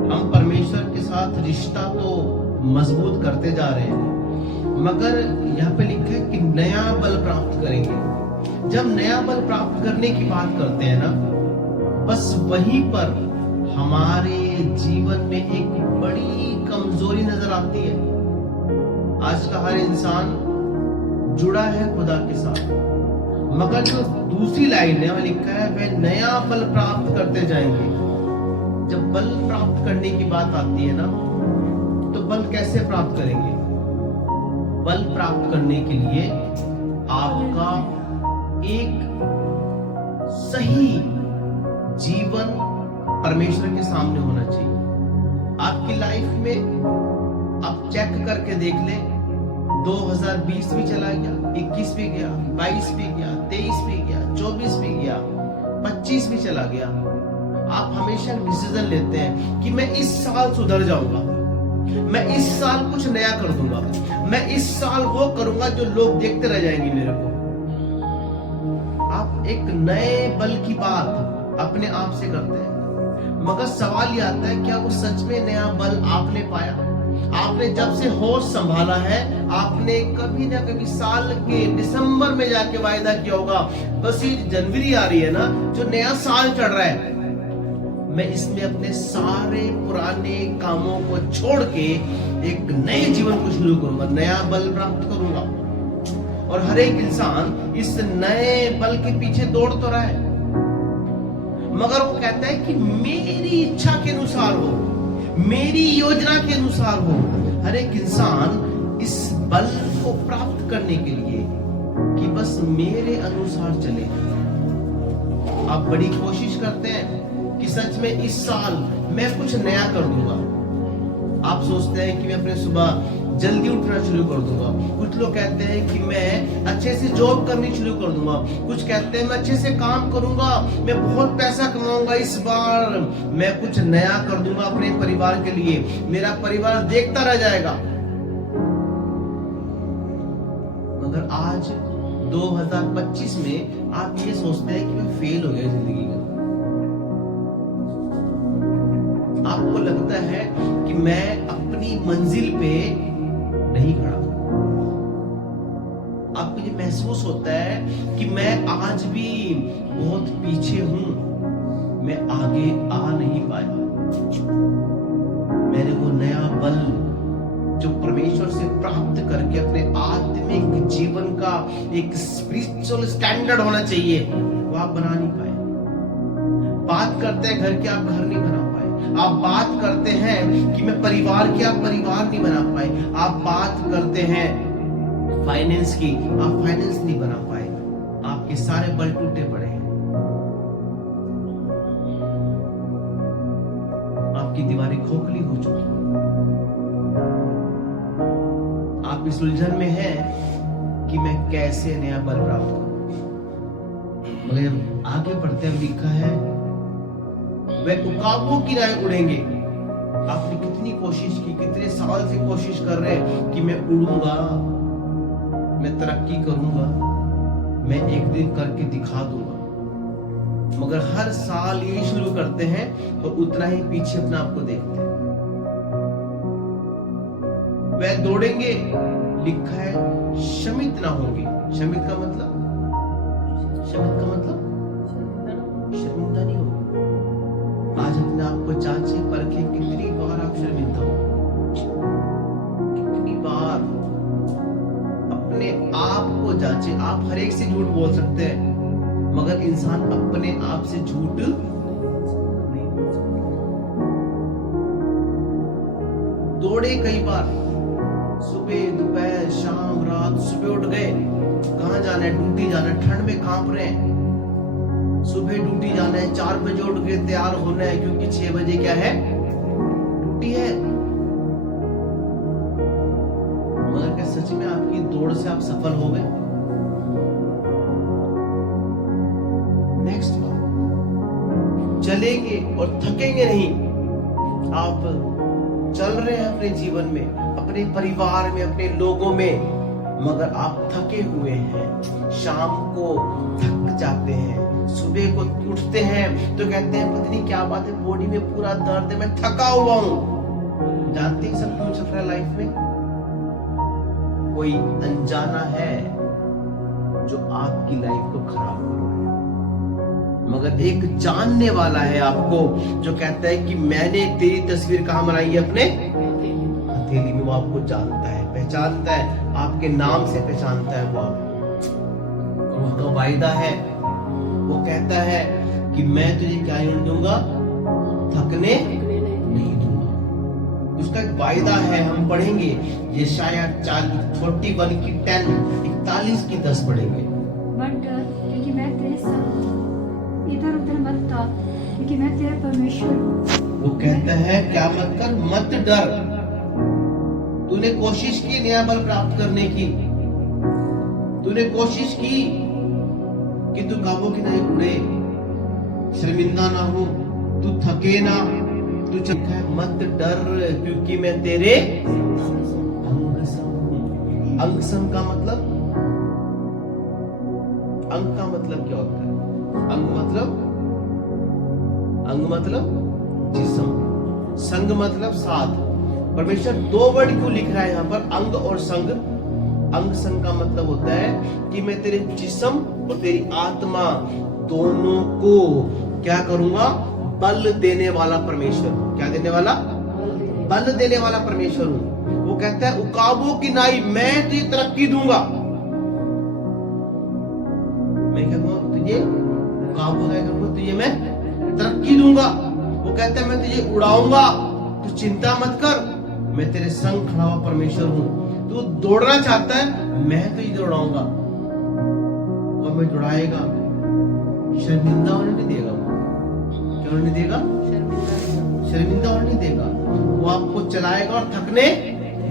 हम परमेश्वर के साथ रिश्ता तो मजबूत करते जा रहे हैं, मगर यहाँ पे लिखा है कि नया बल प्राप्त करेंगे। जब नया बल प्राप्त करने की बात करते हैं ना, बस वहीं पर हमारे जीवन में एक बड़ी कमजोरी नजर आती है। आज का हर इंसान जुड़ा है खुदा के साथ, मगर जो दूसरी लाइन है वह लिखा है वे नया बल प्राप्त करते जाएंगे। जब बल प्राप्त करने की बात आती है ना, तो बल कैसे प्राप्त करेंगे? बल प्राप्त करने के लिए आपका एक सही जीवन परमेश्वर के सामने होना चाहिए। आपकी लाइफ में आप चेक करके देख लें, 2020 भी चला गया, 21 भी गया, 22 भी गया, 23 भी गया, 24 भी गया, 25 भी चला गया। आप हमेशा डिसीजन लेते हैं कि मैं इस साल सुधर जाऊंगा, मैं इस साल कुछ नया कर दूंगा, मैं इस साल वो करूंगा जो लोग देखते रह जाएंगे मेरे को। आप एक नए बल की बात अपने आप से करते हैं, मगर सवाल ये आता है क्या वो सच में नया बल आपने पाया? आपने जब से होश संभाला है, आपने कभी ना कभी साल के दिसंबर में जाके वायदा किया होगा, बस ये जनवरी आ रही है ना, जो नया साल चढ़ रहा है, मैं इसमें अपने सारे पुराने कामों को छोड़ के एक नए जीवन को शुरू करूंगा, नया बल प्राप्त करूंगा। और हर एक इंसान इस नए बल के पीछे दौड़ तो रहा है, मगर वो कहता है कि मेरी इच्छा के अनुसार हो, मेरी योजना के अनुसार हो। हर एक इंसान इस बल को प्राप्त करने के लिए कि बस मेरे अनुसार चले। आप बड़ी कोशिश करते हैं कि सच में इस साल मैं कुछ नया कर दूंगा। आप सोचते हैं कि मैं अपने सुबह जल्दी उठना शुरू कर दूंगा। कुछ लोग कहते हैं कि मैं अच्छे से जॉब करनी शुरू कर दूंगा। कुछ कहते हैं मैं अच्छे से काम करूंगा, मैं बहुत पैसा कमाऊंगा, इस बार मैं कुछ नया कर दूंगा अपने परिवार के लिए, मेरा परिवार देखता रह जाएगा। मगर आज 2025 में आप ये सोचते हैं कि मैं फेल हो गया जिंदगी में। आपको लगता है कि मैं अपनी मंजिल पे नहीं खड़ा। आपको ये महसूस होता है कि मैं आज भी बहुत पीछे हूं, मैं आगे आ नहीं पाया। मैंने वो नया बल जो परमेश्वर से प्राप्त करके अपने आत्मिक जीवन का एक स्पिरिचुअल स्टैंडर्ड होना चाहिए, वो आप बना नहीं पाए। बात करते हैं घर के, आप घर नहीं बना पाए। आप बात करते हैं कि मैं परिवार की, आप परिवार नहीं बना पाए। आप बात करते हैं फाइनेंस की, आप फाइनेंस नहीं बना पाए। आपके सारे बल टूटे पड़े हैं, आपकी दीवारें खोखली हो चुकी हैं। आप इस उलझन में हैं कि मैं कैसे नया बल प्राप्त करूं। मगर आगे बढ़ते हुए लिखा है वे उकाबों की राह उड़ेंगे। आपने कितनी कोशिश की, कितने साल से कोशिश कर रहे हैं कि मैं उड़ूंगा, मैं तरक्की करूंगा, मैं एक दिन करके दिखा दूंगा। मगर हर साल यही शुरू करते हैं और उतना ही पीछे अपने आप को देखते हैं। वह दौड़ेंगे, लिखा है शमित ना होंगे। शमित का मतलब शर्मिंदा नहीं होंगे। आज अपने आप को जांचे परखे, कितनी बार आप शर्मिंदा हो, कितनी बार अपने आप को जांचे। आप हर एक से झूठ बोल सकते हैं, मगर इंसान अपने आप से झूठ नहीं बोल सकता। दौड़े कई बार, सुबह दोपहर शाम रात, सुबह उठ गए, कहां जाना है, ड्यूटी जाना है, ठंड में कांप रहे हैं, सुबह ड्यूटी जाना है, 4 बजे उठ के तैयार होना है, क्योंकि 6 बजे क्या है, ड्यूटी है। मगर क्या सच में आपकी दौड़ से आप सफल हो गए? नेक्स्ट बात, चलेंगे और थकेंगे नहीं। आप चल रहे हैं अपने जीवन में, अपने परिवार में, अपने लोगों में, मगर आप थके हुए हैं। शाम को थक जाते हैं, सुबह को उठते हैं तो कहते हैं पता नहीं क्या बात है, बॉडी में पूरा दर्द है, मैं थका हुआ हूं। जानते हैं सब क्यों चल रहा है लाइफ में? कोई अनजाना है जो आपकी लाइफ को खराब कर रहा है, मगर एक जानने वाला है आपको जो कहता है कि मैंने तेरी तस्वीर कहां बनाई है, अपने हथेली में। वो आपको जानता है, पहचानता है, आपके नाम से पहचानता है वो आपको। और उसका वायदा है, वो कहता है कि मैं तुझे क्या नहीं दूंगा, थकने नहीं दूंगा। उसका एक वायदा है, हम पढ़ेंगे ये शायद 41 की 10, 41 की 10 पढ़ेंगे। मत डर क्योंकि मैं तेरे साथ हूँ, इधर उधर मत ताक क्योंकि मैं तेरा परमेश्वर हूँ। वो कहता है क्या मत कर, मत डर। तूने कोशिश की नया बल प्राप्त करने की, तूने कोशिश की कि तू काबू की नहीं उड़े, शर्मिंदा ना हो, तू थके ना, तू चलता है, मत डर क्योंकि मैं तेरे अंग संग हूं। अंग संग का मतलब, अंग का मतलब क्या होता है? अंग मतलब जिस्म, संग मतलब साथ। परमेश्वर 2 वर्ड क्यों लिख रहा है यहाँ पर, अंग और संग? अंग संग का मतलब होता है कि मैं तेरे जिस्म और तेरी आत्मा दोनों को क्या करूंगा, बल देने वाला परमेश्वर। क्या देने वाला? बल देने वाला परमेश्वर हूं। वो कहता है उकाबों की नाई मैं तुझे तरक्की दूंगा। मैं क्या कहूँ तुझे, उकाबों क्या करूंगा तुझे, मैं तरक्की दूंगा। वो कहता है मैं तुझे उड़ाऊंगा, तू चिंता मत कर, मैं तेरे संग खड़ा हुआ परमेश्वर हूं। तू दौड़ना चाहता है, मैं तुझे दौड़ाऊंगा और मैं दौड़ाएगा। शर्मिंदा होने नहीं देगा वो। क्या होने नहीं देगा? शर्मिंदा होने नहीं देगा। वो आपको चलाएगा और थकने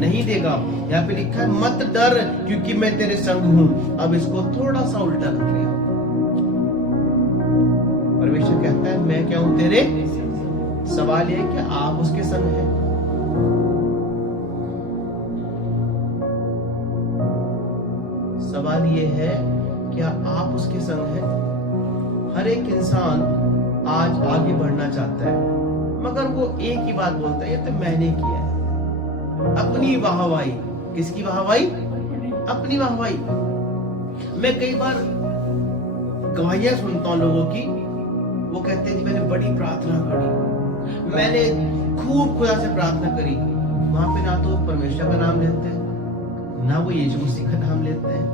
नहीं देगा। यहाँ पे लिखा है मत डर क्योंकि मैं तेरे संग हूं। अब इसको थोड़ा सा उल्टा कर लिया। परमेश्वर कहता है मैं क्या हूं तेरे। सवाल यह है कि आप उसके संग हैं। सवाल ये है क्या आप उसके संग हैं? हर एक इंसान आज आगे बढ़ना चाहता है, मगर वो एक ही बात बोलता है, ये तो मैंने किया है। अपनी वाहवाही। किसकी वाहवाही? अपनी वाहवाही। मैं कई बार गवाहियां सुनता हूं लोगों की, वो कहते हैं कि मैंने बड़ी प्रार्थना करी, मैंने खूब खुदा से प्रार्थना करी। वहां पे ना तो परमेश्वर का नाम लेते हैं, ना वो यीशु मसीह का नाम लेते हैं,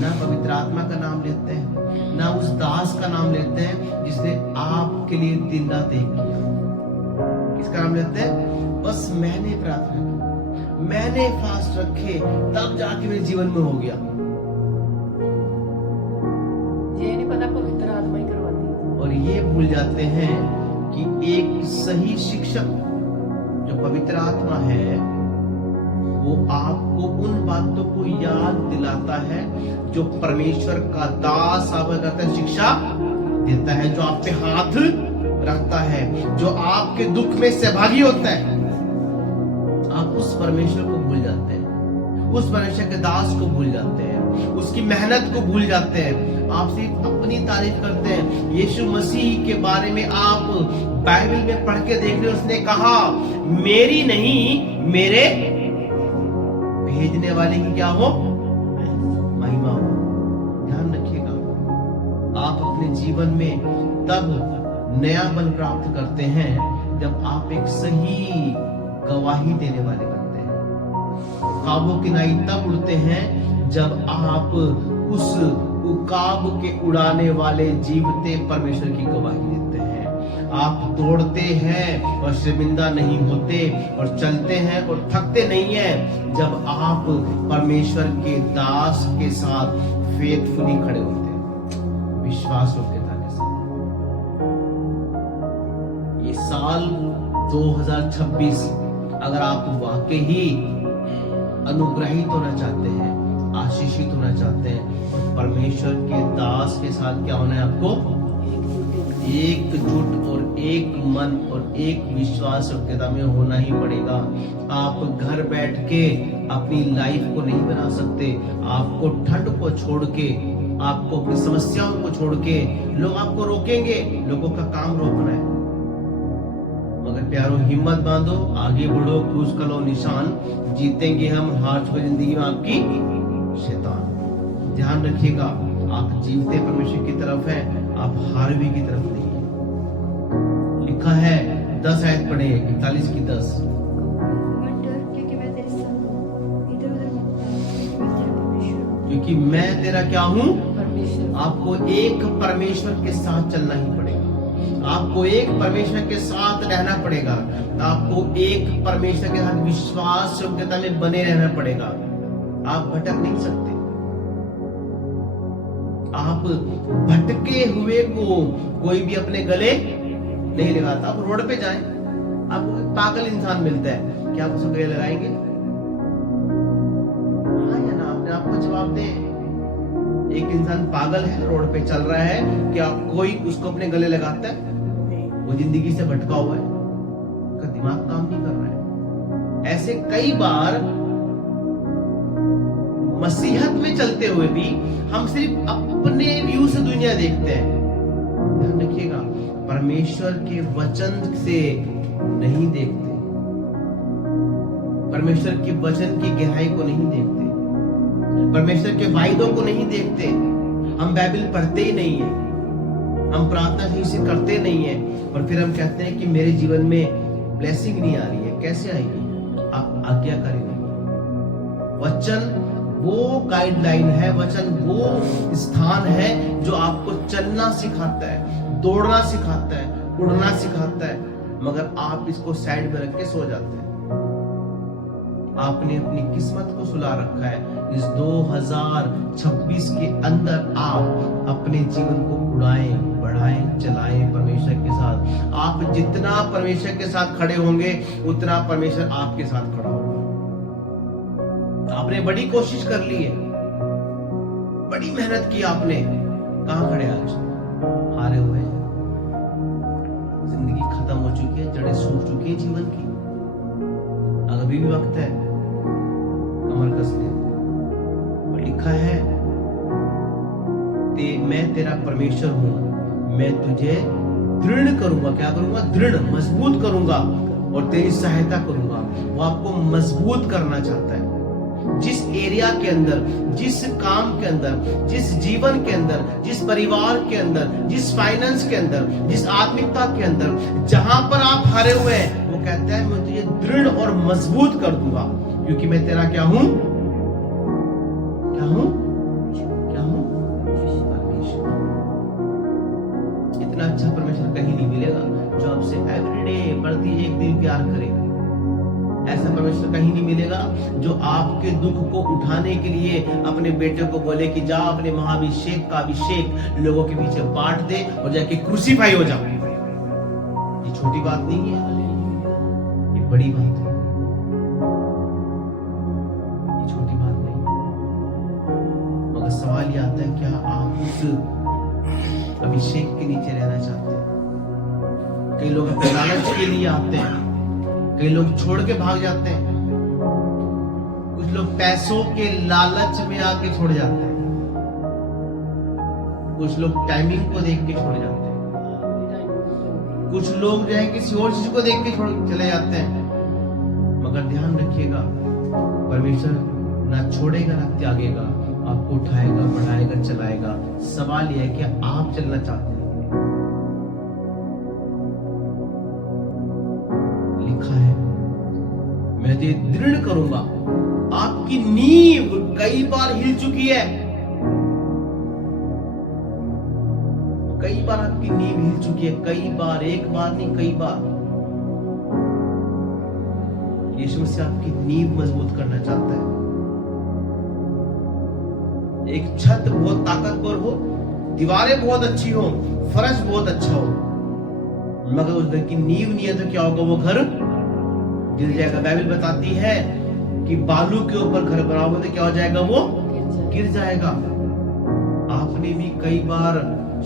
ना पवित्र आत्मा का नाम लेते हैं, ना उस दास का नाम लेते हैं जिसने आपके लिए दिन रात एक किया। किसका नाम लेते हैं? बस मैंने प्रार्थना की, मैंने फास्ट रखे, तब जाके मेरे जीवन में हो गया। ये नहीं पता पवित्र आत्मा ही करवाती है। और ये भूल जाते हैं कि एक सही शिक्षक जो पवित्र आत्मा है वो आपको उन बातों को याद दिलाता है जो परमेश्वर का दास आपको करता है, शिक्षा देता है, जो आप पे हाथ रखता है, जो आपके दुख में सहभागी होता है। आप उस परमेश्वर को भूल जाते हैं, उस परमेश्वर के दास को भूल जाते हैं। उसकी मेहनत को भूल जाते हैं, आप सिर्फ अपनी तारीफ करते हैं। यीशु मसीह के बारे में आप बाइबल में पढ़ के देख रहे हो, उसने कहा मेरी नहीं मेरे भेजने वाले की क्या हो, महिमा हो। ध्यान रखिएगा, आप अपने जीवन में तब नया बल प्राप्त करते हैं जब आप एक सही गवाही देने वाले बनते हैं। ख्वाबों की नाई तब उड़ते हैं जब आप उस उकाब के उड़ाने वाले जीवते परमेश्वर की गवाही देते हैं। आप दौड़ते हैं और शर्मिंदा नहीं होते, और चलते हैं और थकते नहीं हैं जब आप परमेश्वर के दास के साथ फेथफुली खड़े होते हैं, विश्वास योग्यता के साथ। ये साल 2026 अगर आप वाकई ही अनुग्रहित होना चाहते हैं, आशीषित होना चाहते हैं, तो परमेश्वर के दास के साथ क्या होना है आपको, एकजुट और एक मन और एक विश्वास योग्यता में होना ही पड़ेगा। आप घर बैठ के अपनी लाइफ को नहीं बना सकते। आपको ठंड को छोड़ के, आपको अपनी समस्याओं को छोड़ के, लोग आपको रोकेंगे, लोगों का काम रोकना है। मगर प्यारो, हिम्मत बांधो, आगे बढ़ो, क्रूस का लो निशान, जीतेंगे हम, हार चुके जिंदगी में आपकी शैतान। ध्यान रखिएगा, आप जीवते परमेश्वर की तरफ हैं, आप हारवी की तरफ नहीं है। लिखा है 10 आयत पढ़े, 41 की 10। मत डर, क्योंकि मैं तेरे संग हूँ। इधर-उधर मत भाग, मैं तेरा परमेश्वर हूँ। क्योंकि मैं तेरा क्या हूँ। परमेश्वर। आपको एक परमेश्वर के साथ चलना ही पड़ेगा, आपको एक परमेश्वर के साथ रहना पड़ेगा, आपको एक परमेश्वर के साथ विश्वास योग्यता में बने रहना पड़ेगा। आप भटक नहीं सकते। आप भटके हुए को कोई भी अपने गले नहीं लगाता। आप रोड पे जाएं, आपको एक पागल इंसान मिलता है, क्या आप उसको गले लगाएंगे? हाँ या ना? अपने आप को जवाब दें। एक इंसान पागल है, रोड पे चल रहा है, क्या कोई उसको अपने गले लगाता है? वो जिंदगी से भटका हुआ है, उसका दिमाग काम नहीं कर रहा है। ऐसे कई बार मसीहत में चलते हुए भी हम सिर्फ अपने व्यू से दुनिया देखते हैं। ध्यान रखिएगा, परमेश्वर के वचन से नहीं देखते, परमेश्वर के वचन की गहराई को नहीं देखते, परमेश्वर के वायदों को नहीं देखते। हम बाइबल पढ़ते ही नहीं है, हम प्रार्थना सही से करते नहीं है, और फिर हम कहते हैं कि मेरे जीवन में ब्लेसिंग नहीं आ रही है। कैसे आएगी? आप आज्ञाकारी नहीं। वचन वो गाइडलाइन है, वचन वो स्थान है जो आपको चलना सिखाता है, दौड़ना सिखाता है, उड़ना सिखाता है, मगर आप इसको साइड में रख के सो जाते हैं। आपने अपनी किस्मत को सुला रखा है। इस 2026 के अंदर आप अपने जीवन को उड़ाएं, बढ़ाएं, चलाएं परमेश्वर के साथ। आप जितना परमेश्वर के साथ खड़े होंगे, उतना परमेश्वर आपके साथ खड़ा होगा। आपने बड़ी कोशिश कर ली है, बड़ी मेहनत की आपने, कहां खड़े आज? हारे हुए हैं। जिंदगी खत्म हो चुकी है, जड़ें सूख चुकी है जीवन की। अभी भी वक्त है, कमर कस ले। और लिखा है मैं तेरा परमेश्वर हूं, मैं तुझे दृढ़ करूंगा। क्या करूंगा? दृढ़, मजबूत करूंगा, और तेरी सहायता करूंगा। वो आपको मजबूत करना चाहता है। जिस एरिया के अंदर, जिस काम के अंदर, जिस जीवन के अंदर, जिस परिवार के अंदर, जिस फाइनेंस के अंदर, जिस आत्मिकता के अंदर, जहां पर आप हारे हुए हैं, वो कहता है मैं तुझे दृढ़ और मजबूत कर दूंगा, क्योंकि मैं तेरा क्या हूं? क्या हूं? क्या हूं? परमेश्वर। इतना अच्छा परमेश्वर कहीं नहीं मिलेगा जो आपसे एवरीडे प्रति एक दिन प्यार करेगा। ऐसा परमेश्वर कहीं नहीं मिलेगा जो आपके दुख को उठाने के लिए अपने बेटे को बोले कि जा अपने महाभिषेक का अभिषेक लोगों के पीछे बांट दे और जाके क्रूसीफाई हो जाओ। ये छोटी बात नहीं है, ये बड़ी बात है। ये छोटी बात नहीं। मगर सवाल ये आता है, क्या आप उस अभिषेक के नीचे रहना चाहते हैं? कई लोग अपने लालच के लिए आते हैं, कई लोग छोड़ के भाग जाते हैं, कुछ लोग पैसों के लालच में आके छोड़ जाते हैं, कुछ लोग टाइमिंग को देख के छोड़ जाते हैं, कुछ लोग जो है किसी और चीज को देख के छोड़ चले जाते हैं। मगर ध्यान रखिएगा, परमेश्वर ना छोड़ेगा ना त्यागेगा, आपको उठाएगा, बढ़ाएगा, चलाएगा। सवाल यह है कि आप चलना चाहते हैं। लिखा है, मैं ये दृढ़ करूंगा। आपकी नींव कई बार हिल चुकी है, कई बार आपकी नींव हिल चुकी है, कई बार, एक बार नहीं कई बार। यीशु मसीह आपकी नींव मजबूत करना चाहता है। एक छत बहुत ताकतवर हो, दीवारें बहुत अच्छी हो, फर्श बहुत अच्छा हो, मगर उस घर की नींव नहीं है तो क्या होगा? वो घर गिर जाएगा। बाइबल बताती है कि बालू के ऊपर घर बना हुआ तो क्या हो जाएगा? वो गिर जाएगा। आपने भी कई बार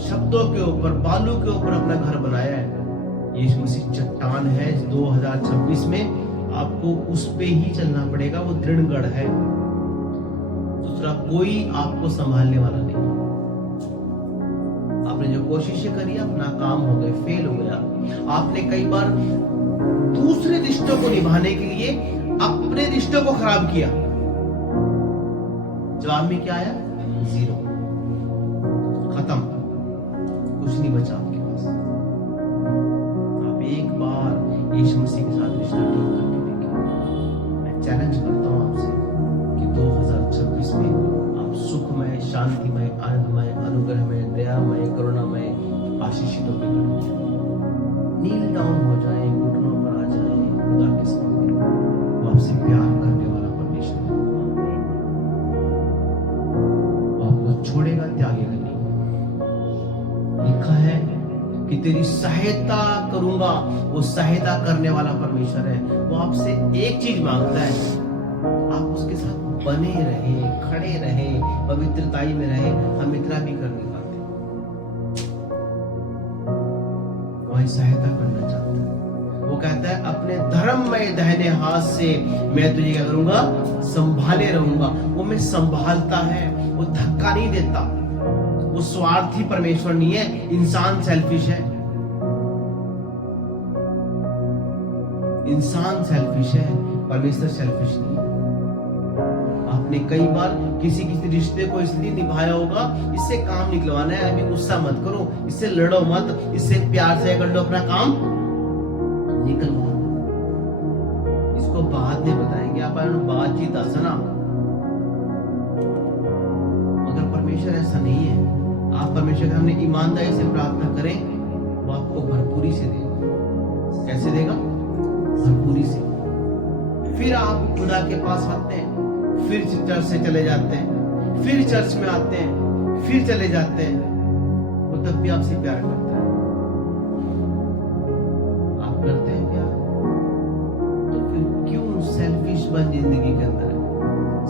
शब्दों के ऊपर, बालू के ऊपर अपना घर बनाया है। यीशु मसीह चट्टान है। 2026 में आपको उस पे ही चलना पड़ेगा, वो दृढ़गढ़ है। दूसरा, कोई आपको संभालने वाला नहीं। आपने जो कोशिशें करी, अपना काम हो गए, फेल हो गया। आपने कई बार दूसरे रिश्तों को निभाने के लिए अपने रिश्तों को खराब किया। जवाब में क्या आया? 0, खत्म, कुछ नहीं बचा आपके पास। आप एक बार यीशु मसीह के साथ रिश्ता ठीक करके देखिए। मैं चैलेंज करता हूं आपसे कि 2026 में आप सुखमय, शांतिमय, आनंदमय, अनुग्रहमय, दयामय, करुणामय, आशीषित होकर नील डाउन हो जाए, घुटनों पर आ जाए खुदा के सामने। वो आपसे प्यार करने वाला परमेश्वर है। वो आपको छोड़ेगा, त्यागेगा नहीं। लिखा है कि तेरी सहायता करूंगा। वो सहायता करने वाला परमेश्वर है। वो आपसे एक चीज मांगता है, आप उसके साथ बने रहे, खड़े रहे, पवित्रताई में रहे। हम इतना भी कर नहीं पाते। वही सहायता करना चाहता है। वो कहता है, अपने धर्ममय दाहिने हाथ से मैं तुझे क्या करूंगा? संभाले रहूंगा। वो मैं संभालता है, वो धक्का नहीं देता। वो स्वार्थी परमेश्वर नहीं है। इंसान सेल्फिश है, इंसान सेल्फिश है, परमेश्वर सेल्फिश नहीं है। आपने कई बार किसी रिश्ते को इसलिए निभाया होगा, इससे काम निकलवाना है, अभी गुस्सा मत करो, इससे लड़ो मत, इससे प्यार से कर लो, अपना काम निकलवा। इसको बाद में बताएंगे, आप बातचीत आसना। मगर परमेश्वर ऐसा नहीं है। आप परमेश्वर के सामने ईमानदारी से प्रार्थना करें, वो आपको भरपूरी से देगा। कैसे देगा? भरपूरी से। फिर आप खुदा के पास आते हैं, फिर चर्च से चले जाते हैं, फिर चर्च में आते हैं, फिर चले जाते हैं। वो तब भी आपसे प्यार करता है। आप करते हैं प्यार, तो फिर क्यों सेल्फिश बन जिंदगी के अंदर?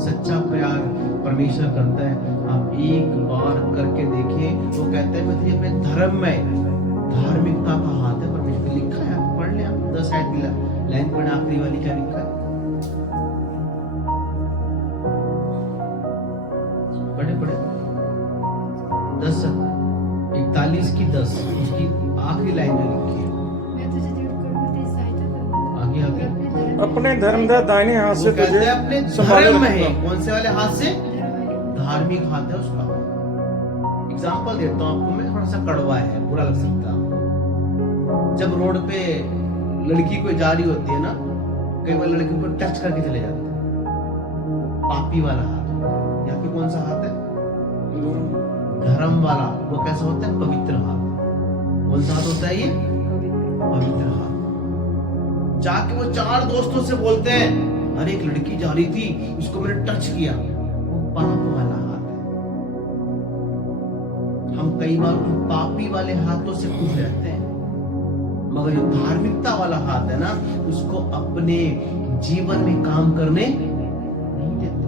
सच्चा प्यार परमेश्वर करता है। आप एक बार करके देखिए। वो कहते हैं, मैं तुझे अपने धर्म में, धार्मिकता का हाथ है परमेश्वर। लिखा है, आप पढ़ लें, आप 10 आयत की लाइन पढ़े, आखिरी वाली क्या लिखा है? पढ़े 10:41 की 10, उसकी आखिरी लाइन जो लिखी है। मैं तुझे दृढ़ करूंगा, तेरी सहायता करूंगा। आगे आगे अपने धर्म का दाहिने हाथ से कहते तुझे हैं अपने संभाले धर्म में है। रखूंगा। कौन से वाले हाथ से? धार्मिक हाथ है उसका। एग्जाम्पल देता हूं आपको मैं, थोड़ा सा कड़वा है, बुरा लग सकता है। जब रोड पे लड़की कोई जा रही होती है ना, कई बार लड़की को टच करके चले जाते हैं, पापी वाला हाथ होता है। यहाँ पे कौन सा हाथ है? धर्म वाला। वो कैसा होता है? पवित्र हाथ। कौन सा हाथ होता है ये? पवित्र हाथ। जाके वो 4 दोस्तों से बोलते हैं, अरे एक लड़की जा रही थी, उसको मैंने टच किया। वो पाप वाला हाथ है। हम कई बार उन पापी वाले हाथों से खुश रहते हैं, मगर जो धार्मिकता वाला हाथ है ना, उसको अपने जीवन में काम करने नहीं देता।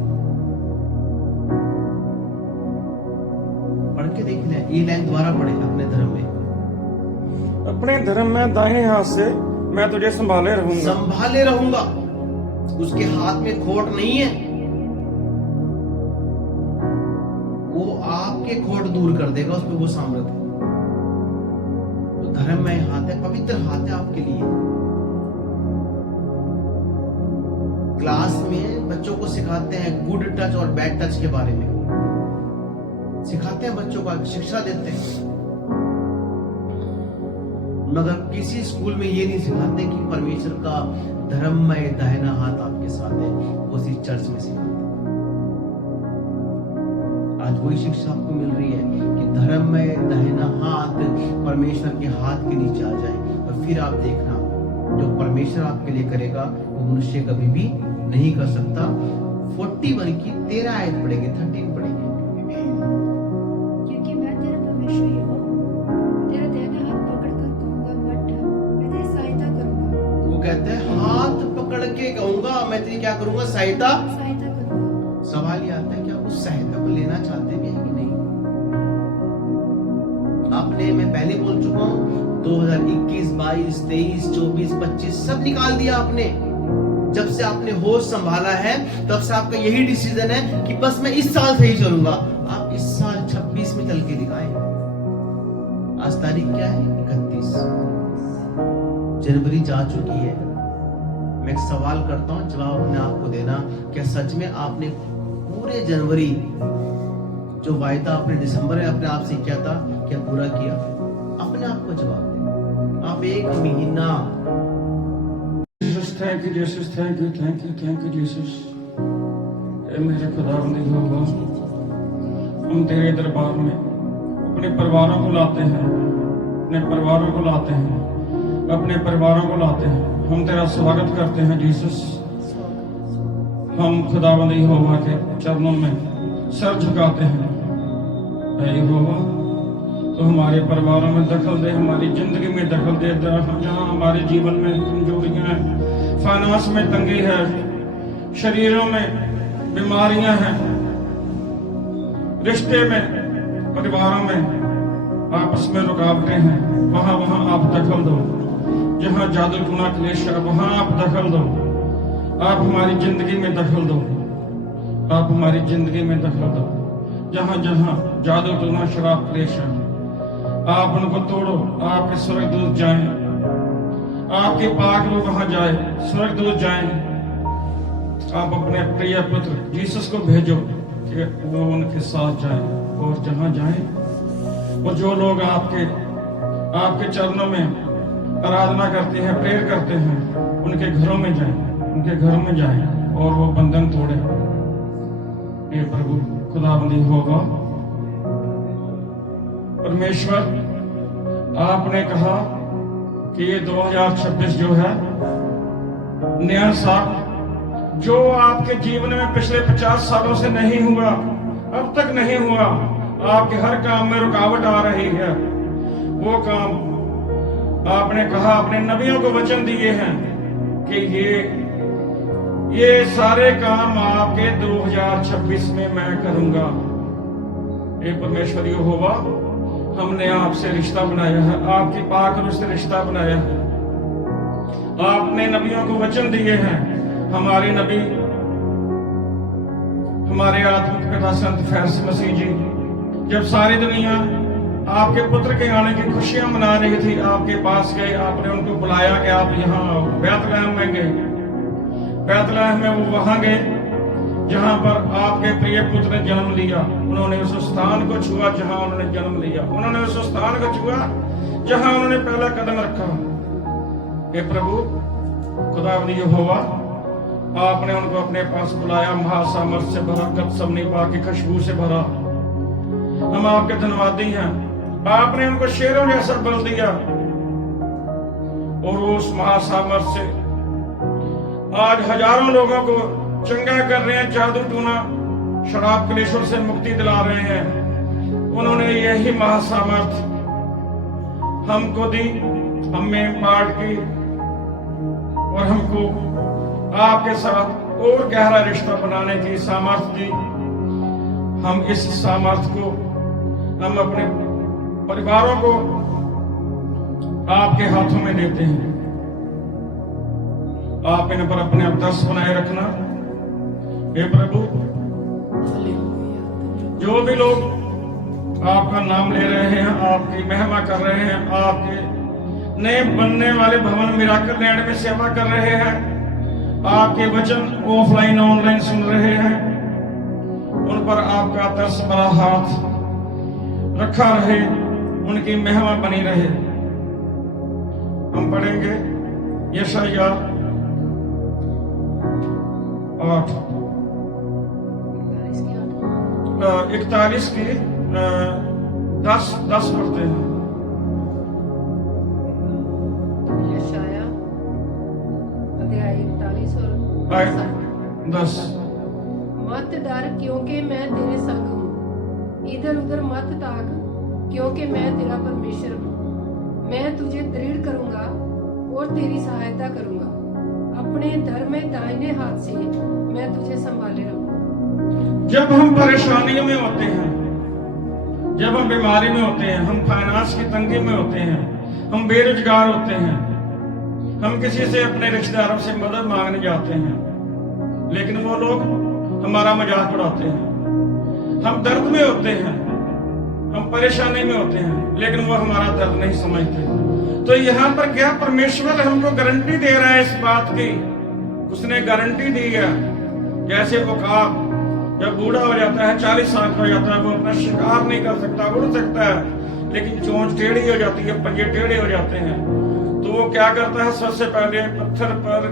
पढ़ के देखना, ये लाइन दोबारा पढ़े। अपने धर्म में, अपने धर्म में दाहिने हाथ से मैं तुझे संभाले रहूंगा। संभाले रहूंगा। उसके हाथ में खोट नहीं है, आपके खोट दूर कर देगा, उस पर वो सामर्थ है। तो धर्ममय हाथ है, पवित्र हाथ है आपके लिए। क्लास में बच्चों को सिखाते हैं गुड टच और बैड टच के बारे में, सिखाते हैं बच्चों को, शिक्षा देते हैं, मगर किसी स्कूल में ये नहीं सिखाते कि परमेश्वर का धर्ममय दाहिना हाथ आपके साथ है। वो उसी चर्च में सिखाते हैं। आज वही शिक्षा आपको मिल रही है कि धर्ममय दाहिना हाथ परमेश्वर के हाथ के नीचे आ जाए, और फिर आप देखना जो परमेश्वर आपके लिए करेगा वो मनुष्य कभी भी नहीं कर सकता। 41 की 13 आयत पढ़ेंगे, 13 पढ़ेंगे। क्योंकि मैं तेरा परमेश्वर यहोवा हूँ, तेरा दाहिना हाथ पकड़कर कहूँगा मत डर, मैं तेरी सहायता करूँगा। वो कहते हैं हाथ पकड़ के कहूंगा मैं तेरी क्या करूंगा, सहायता करूँगा। सवाल ये आता है कि आप उस सहायता को लेना चाहते भी हैं कि नहीं। आपने, मैं पहले बोल चुका हूं, 2021, 22, 23, 24, 25 सब निकाल दिया आपने। जब से आपने होश संभाला है तब से आपका यही डिसीजन है कि बस मैं इस साल सही चलूंगा। आप इस साल 26 में चल के दिखाएं। आज तारीख क्या है? 31 जनवरी जा चुकी है। मैं एक सवाल करता हूं, जवाब अपने आप को देना। क्या सच में आपने पूरे जनवरी जो वायदा आपने दिसंबर में अपने आप से किया था, क्या पूरा किया? अपने आप को जवाब दें। आप एक महीना thank you Jesus, thank you, thank you, thank you Jesus. ए मेरे खुदावंद यहोवा, हम तेरे दरबार में अपने परिवारों को लाते हैं, अपने परिवारों को लाते हैं, अपने परिवारों को लाते हैं। हम तेरा स्वागत करते हैं जीसस। हम खुदावंद यहोवा के चरणों में सर झुकाते हैं। ऐ यहोवा, तो हमारे परिवारों में दखल दे, हमारी जिंदगी में दखल दे। जहाँ हमारे जीवन में कमजोरियां हैं, फाइनेंस में तंगी है, शरीरों में बीमारियां हैं, रिश्ते में, परिवारों में आपस में रुकावटें हैं, वहां आप दखल दो। जहां जादू टूना क्लेश है, वहां आप दखल दो। आप हमारी जिंदगी में दखल दो, आप हमारी जिंदगी में दखल दो। जहां जादू टूना शराब क्लेश है, आप उनको तोड़ो। आपके स्वर्गदूत जाएं, आपके पाक लोग वहां जाए, स्वर्गदूत जाएं। आप अपने प्रिय पुत्र जीसस को भेजो कि वो उनके साथ जाए, और जहां जाएं और जो लोग आपके चरणों में आराधना करते हैं, प्रेयर करते हैं, उनके घरों में जाएं, उनके घरों में जाएं और वो बंधन तोड़े। ये प्रभु खुदाबंदी होगा। परमेश्वर, आपने कहा कि ये 2026 जो है नया साल, जो आपके जीवन में पिछले 50 सालों से नहीं हुआ, अब तक नहीं हुआ, आपके हर काम में रुकावट आ रही है, वो काम आपने कहा, अपने नबियों को वचन दिए हैं कि ये सारे काम आपके 2026 में मैं करूंगा। ये परमेश्वर यहोवा, हमने आपसे रिश्ता बनाया है, आपकी पाक रूह से रिश्ता बनाया है। आपने नबियों को वचन दिए हैं। हमारे नबी, हमारे आत्मिक पिता संत फैज मसीह जी, जब सारी दुनिया आपके पुत्र के आने की खुशियां मना रही थी, आपके पास गए, आपने उनको बुलाया कि आप यहाँ बैतलहम में गए। बैतलहम में वो वहां गए जहां पर आपके प्रिय पुत्र ने जन्म लिया। उन्होंने उस स्थान को छुआ जहां उन्होंने जन्म लिया, उन्होंने उस स्थान को छुआ जहां उन्होंने पहला कदम रखा। हे प्रभु खुदावंद यहोवा, आपने उनको अपने पास बुलाया, महासामर्थ से भरा, गत्समनी बाग की खुशबू से भरा। हम आपके धन्यवादी हैं। आपने उनको शेरों जैसा बल दिया, और उस महासामर्थ से आज हजारों लोगों को चंगा कर रहे हैं, जादू टूना शराब क्लेशों से मुक्ति दिला रहे हैं। उन्होंने यही महासामर्थ हमको दी, हमें बांट की, और हमको आपके साथ और गहरा रिश्ता बनाने की सामर्थ्य दी। हम इस सामर्थ्य को, हम अपने परिवारों को आपके हाथों में देते हैं। आप इन पर अपने दर्श बनाए रखना। हे प्रभु, जो भी लोग आपका नाम ले रहे हैं, आपकी महिमा कर रहे हैं, आपके नए बनने वाले भवन मिराकल लैंड में सेवा कर रहे हैं, आपके वचन ऑफलाइन ऑनलाइन सुन रहे हैं, उन पर आपका तरस भरा हाथ रखा रहे, उनकी महिमा बनी रहे। हम पढ़ेंगे यशायाह 41 की 10 पढ़ते हैं। यशाया अध्याय 41 और आयत 10। मत डर क्योंकि मैं तेरे संग हूँ, इधर उधर मत ताक क्योंकि मैं तेरा परमेश्वर हूँ। मैं तुझे दृढ़ करूंगा और तेरी सहायता करूंगा, अपने धर्म दाहिने हाथ से मैं तुझे संभाले रखूंगा। जब हम परेशानियों में होते हैं, जब हम बीमारी में होते हैं, हम फाइनेंस की तंगी में होते हैं, हम बेरोजगार होते हैं, हम किसी से अपने रिश्तेदारों से मदद मांगने जाते हैं, लेकिन वो लोग हमारा मजाक उड़ाते हैं। हम दर्द में होते हैं, हम परेशानी में होते हैं, लेकिन वो हमारा दर्द नहीं समझते। तो यहाँ पर क्या परमेश्वर हमको गारंटी दे रहा है इस बात की? उसने गारंटी दी है, जैसे उकाब जब बूढ़ा हो जाता है, 40 साल का हो जाता है, वो अपना शिकार नहीं कर सकता, उड़ सकता है, लेकिन चोंच टेढ़ी हो जाती है, पंजे टेढ़े हो जाते हैं, तो वो क्या करता है? सबसे पहले पत्थर पर,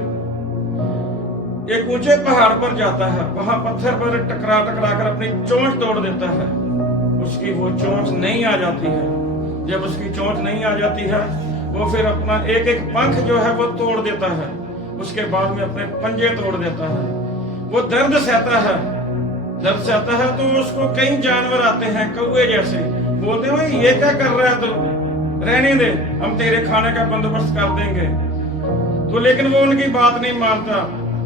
एक ऊंचे पहाड़ पर जाता है, वहां पत्थर पर टकरा कर अपनी चोंच तोड़ देता है। उसकी वो चोंच नहीं आ जाती है। जब उसकी चोंच नहीं आ जाती है, वो फिर अपना एक एक पंख जो है वो तोड़ देता है, उसके बाद में अपने पंजे तोड़ देता है। वो दर्द सहता है, दर्द सहता है, तो उसको कई जानवर आते हैं कौवे जैसे, बोलते हैं भाई ये क्या कर रहा है, तो रहने दे, हम तेरे खाने का बंदोबस्त कर देंगे। तो लेकिन वो उनकी बात नहीं मानता।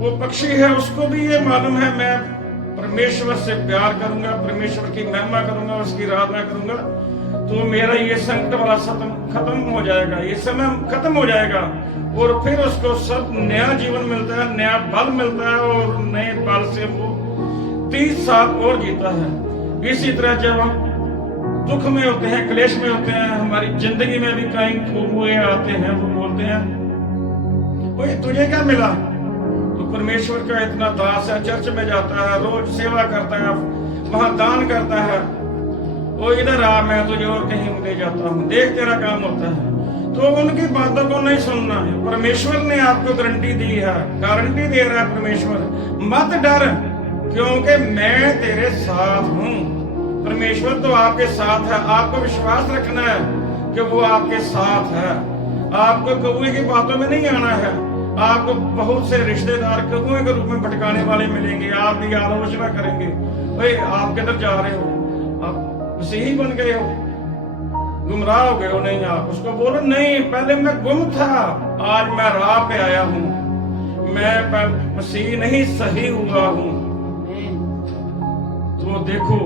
वो पक्षी है, उसको भी ये मालूम है मैं परमेश्वर से प्यार करूंगा, परमेश्वर की महिमा करूंगा, उसकी आराधना करूंगा, तो मेरा ये संकट वाला खत्म हो जाएगा, ये समय खत्म हो जाएगा, और फिर उसको सब नया जीवन मिलता है, नया बल मिलता है, और नए बल से वो 30 साल और जीता है। इसी तरह जब हम दुख में होते हैं, क्लेश में होते हैं, हमारी जिंदगी में भी कई खोए आते हैं, वो बोलते हैं ओए तुझे क्या मिला? तो परमेश्वर का इतना दास है, चर्च में जाता है, रोज सेवा करता है, वहां दान करता है, वो इधर आ, मैं तुझे और कहीं ले जाता हूँ, देख तेरा काम होता है। तो उनकी बातों को नहीं सुनना है। परमेश्वर ने आपको गारंटी दी है, गारंटी दे रहा है परमेश्वर, मत डर क्योंकि मैं तेरे साथ हूँ। परमेश्वर तो आपके साथ है, आपको विश्वास रखना है कि वो आपके साथ है। आपको कौवे की बातों में नहीं आना है। आपको बहुत से रिश्तेदार कौवे के रूप में भटकाने वाले मिलेंगे, आपकी आलोचना करेंगे, भाई आप किधर जा रहे हो, आप मसीही बन गए हो, गुमराह हो गए हो। नहीं, आप उसको बोलो नहीं, पहले मैं गुम था, आज मैं राह पे आया हूँ, मैं मसीह नहीं सही हुआ हूँ। तो देखो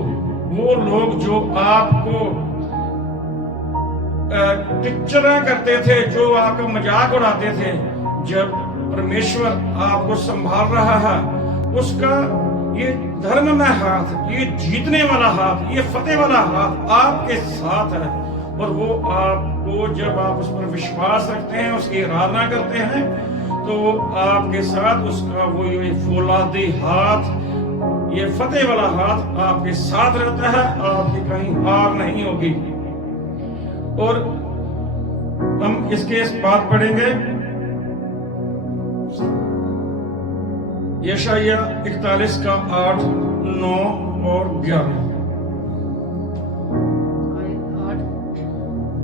वो लोग जो आपको टिचरा करते थे, जो आपका मजाक उड़ाते थे, जब परमेश्वर आपको संभाल रहा है, उसका ये धर्म में हाथ, ये जीतने वाला हाथ, ये फतेह वाला हाथ आपके साथ है। और वो आपको जब आप उस पर विश्वास रखते हैं, उसकी आराधना करते हैं, तो वो आपके साथ उसका वो ये फौलादी हाथ, ये फतेह वाला हाथ आपके साथ रहता है, आपकी कहीं हार नहीं होगी। और हम इसके इस बात पढ़ेंगे यशायाह 41 का 8, 9 और 11।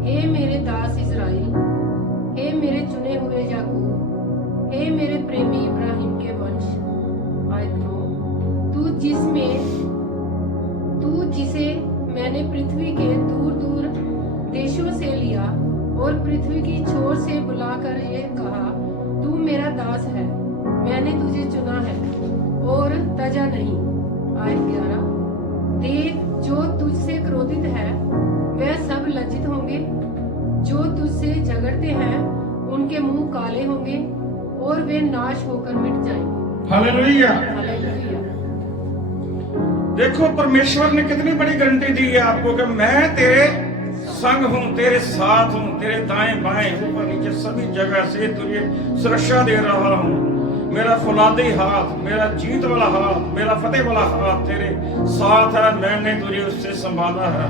हे मेरे दास इज़राइल, हे मेरे चुने हुए याकूब, हे मेरे प्रेमी इब्राहिम के वंश। आयत 9, तू जिसे मैंने पृथ्वी के दूर दूर देशों से लिया और पृथ्वी की छोर से बुलाकर ये कहा, तू मेरा दास है, मैंने तुझे चुना है और तजा नहीं। आयत 11, देख जो तुझसे क्रोधित है वे सब लज्जित होंगे, जो तुझसे झगड़ते हैं उनके मुंह काले होंगे और वे नाश होकर मिट जाएंगे। हालेलुया। हालेलुया। देखो परमेश्वर ने कितनी बड़ी गारंटी दी है आपको कि मैं तेरे संग हूं, तेरे साथ हूं, तेरे दाएं बाएं ऊपर नीचे सभी जगह से तुझे सुरक्षा दे रहा हूं। मेरा फौलादी हाथ, मेरा जीत वाला हाथ, मेरा फतेह वाला हाथ तेरे साथ है, मैंने तुझे उससे संभाला है।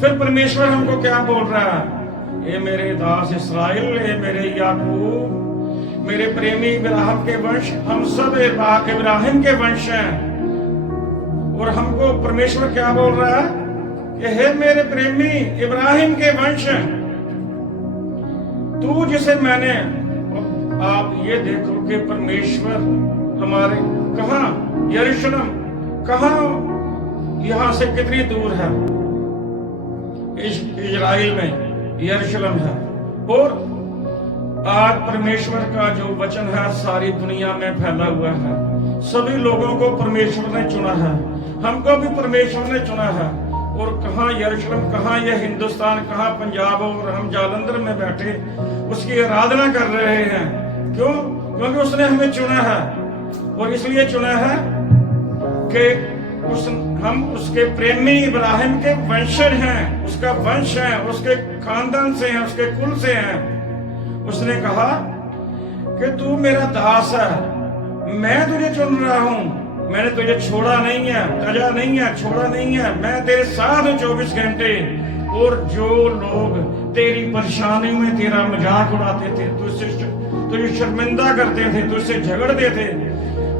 फिर परमेश्वर हमको क्या बोल रहा है, ये मेरे दास इस्राएल, ये मेरे याकूब, मेरे प्रेमी इब्राहिम के वंश, हम सब इब्राहिम के वंश हैं। और हमको परमेश्वर क्या बोल रहा है कि हे मेरे प्रेमी इब्राहिम के वंश, तू जिसे मैंने, आप ये देखो कि परमेश्वर हमारे कहां, यरूशलेम कहां, यहां से कितनी दूर है, इजराइल में यरूशलेम है। और आज परमेश्वर का जो वचन है सारी दुनिया में फैला हुआ है। सभी लोगों को परमेश्वर ने चुना है, हमको भी परमेश्वर ने चुना है। और कहां यरूशलेम, कहां यह हिंदुस्तान, कहां पंजाब, और हम जालंधर में बैठे उसकी आराधना कर रहे हैं। क्यों? क्योंकि उसने हमें चुना है। और इसलिए चुना है कि हम उसके प्रेमी इब्राहिम के वंशज हैं, उसका वंश है, उसके खानदान से हैं, उसके कुल से हैं। उसने कहा कि तू मेरा दास है, मैं तुझे चुन रहा हूं, मैंने तुझे छोड़ा नहीं है, तजा नहीं है, छोड़ा नहीं है, मैं तेरे साथ हूं 24 घंटे। और जो लोग तेरी परेशानी में तेरा मजाक उड़ाते थे, तुझे शर्मिंदा करते थे, तुझसे झगड़ते थे,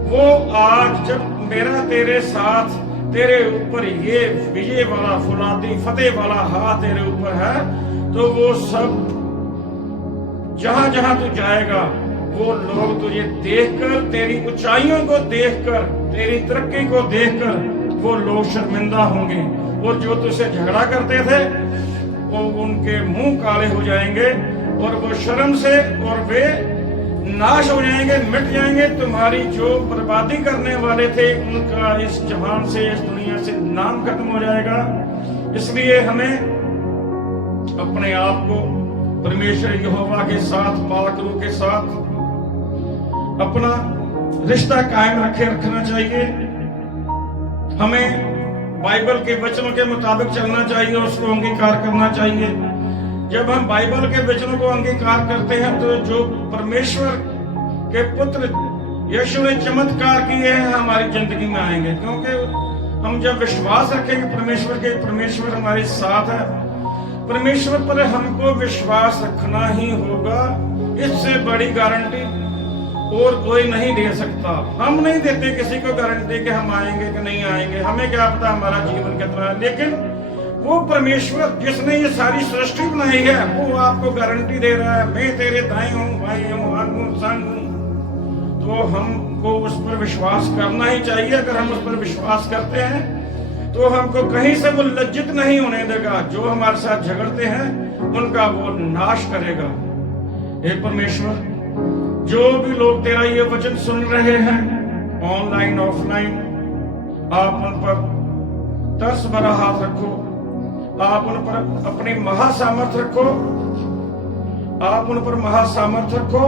वो आज जब मेरा तेरे साथ, तेरे ऊपर ये विजय वाला फौलादी फतेह वाला हाथ तेरे ऊपर है, तो वो सब जहां जहां तू जाएगा वो लोग तुझे देखकर, तेरी ऊंचाइयों को देखकर, तेरी तरक्की को देखकर वो लोग शर्मिंदा होंगे। और जो तुझसे झगड़ा करते थे वो उनके मुंह काले हो जाएंगे और वो शर्म से और वे नाश हो जाएंगे, मिट जाएंगे। तुम्हारी जो बर्बादी करने वाले थे उनका इस जहान से, इस दुनिया से नाम खत्म हो जाएगा। इसलिए हमें अपने आप को परमेश्वर यहोवा के साथ, पाक रूह के साथ अपना रिश्ता कायम रखना चाहिए। हमें बाइबल के वचनों के मुताबिक चलना चाहिए, उसको अंगीकार करना चाहिए। जब हम बाइबल के वचनों को अंगीकार करते हैं तो जो परमेश्वर के पुत्र यीशु ने चमत्कार किए हैं हमारी जिंदगी में आएंगे। क्योंकि हम जब विश्वास रखेंगे परमेश्वर हमारे साथ है, परमेश्वर पर हमको विश्वास रखना ही होगा। इससे बड़ी गारंटी और कोई नहीं दे सकता। हम नहीं देते किसी को गारंटी कि हम आएंगे कि नहीं आएंगे, हमें क्या पता हमारा जीवन कितना है। लेकिन वो परमेश्वर जिसने ये सारी सृष्टि बनाई है वो आपको गारंटी दे रहा है, मैं तेरे दाएं हूँ, भाई हूँ, अंग हूँ, संग हूँ। तो हमको उस पर विश्वास करना ही चाहिए। अगर हम उस पर विश्वास करते हैं तो हमको कहीं से वो लज्जित नहीं होने देगा। जो हमारे साथ झगड़ते हैं उनका वो नाश करेगा। हे परमेश्वर, जो भी लोग तेरा ये वचन सुन रहे हैं ऑनलाइन ऑफलाइन, आप उन पर तरस भरा हाथ रखो, आप उन पर अपनी महासामर्थ रखो, आप उन पर महासामर्थ रखो।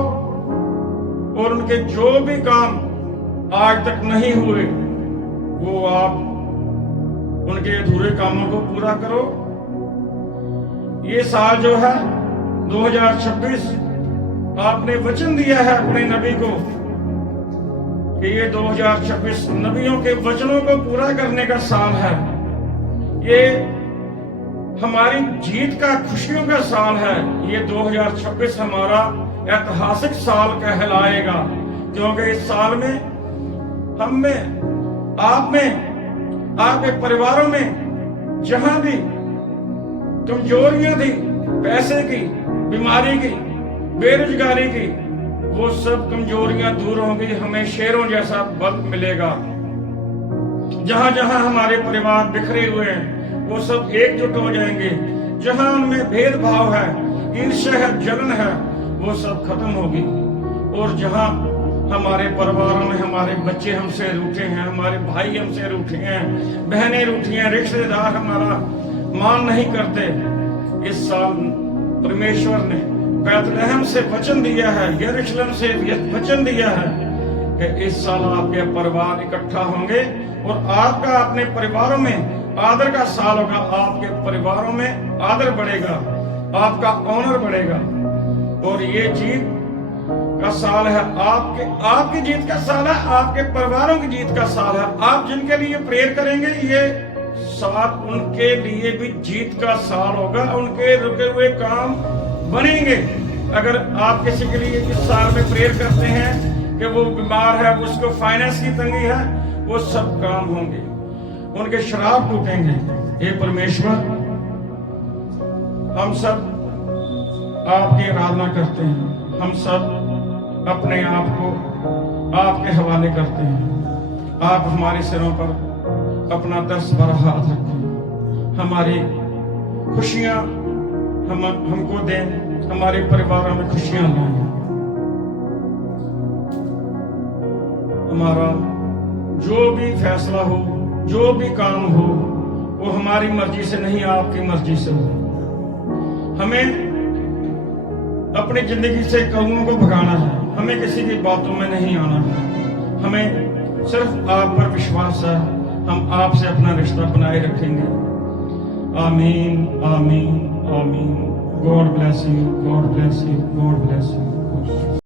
और उनके जो भी काम आज तक नहीं हुए वो आप उनके अधूरे कामों को पूरा करो। ये साल जो है 2026 आपने वचन दिया है अपने नबी को कि ये 2026 नबियों के वचनों को पूरा करने का साल है। ये हमारी जीत का, खुशियों का साल है। ये 2026 हमारा ऐतिहासिक साल कहलाएगा। क्योंकि इस साल में हम में, आप में, आपके परिवारों में जहां भी कमजोरियां थी, पैसे की, बीमारी की, बेरोजगारी की, वो सब कमजोरियां दूर होंगी। हमें शेरों जैसा बल मिलेगा। जहां जहां हमारे परिवार बिखरे हुए हैं वो सब एकजुट हो जाएंगे। जहां उनमें भेदभाव है, ईर्ष्या है, जलन है, वो सब खत्म होगी। और जहां हमारे परिवारों में हमारे बच्चे हमसे रूठे हैं, हमारे भाई हमसे रूठे हैं, बहनें रूठी हैं, रिश्तेदार हमारा मान नहीं करते, इस साल परमेश्वर ने बैतलहम से वचन दिया है, यरूशलेम से वचन दिया है कि इस साल आपके परिवार इकट्ठा होंगे और आपका अपने परिवारों में आदर का साल होगा। आपके परिवारों में आदर बढ़ेगा, आपका ऑनर बढ़ेगा और ये जीत का साल है, आपकी जीत का साल है, आपके परिवारों की जीत का साल है। आप जिनके लिए प्रेयर करेंगे ये साल उनके लिए भी जीत का साल होगा, उनके रुके हुए काम बनेंगे। अगर आप किसी के लिए इस साल में प्रेयर करते हैं कि वो बीमार है, उसको फाइनेंस की तंगी है, वो सब काम होंगे, उनके शराब टूटेंगे। हे परमेश्वर, हम सब आपकी आराधना करते हैं, हम सब अपने आप को आपके हवाले करते हैं। आप हमारे सिरों पर अपना दर्स भरा हाथ रखें, हमारी खुशियां हमको दें, हमारे परिवारों में खुशियां लाएं। हमारा जो भी फैसला हो, जो भी काम हो, वो हमारी मर्जी से नहीं, आपकी मर्जी से हो। हमें अपनी जिंदगी से कौमों को भगाना है, हमें किसी की बातों में नहीं आना है, हमें सिर्फ आप पर विश्वास है, हम आपसे अपना रिश्ता बनाए रखेंगे। आमीन, आमीन, आमीन। God bless you, God bless you, God bless you.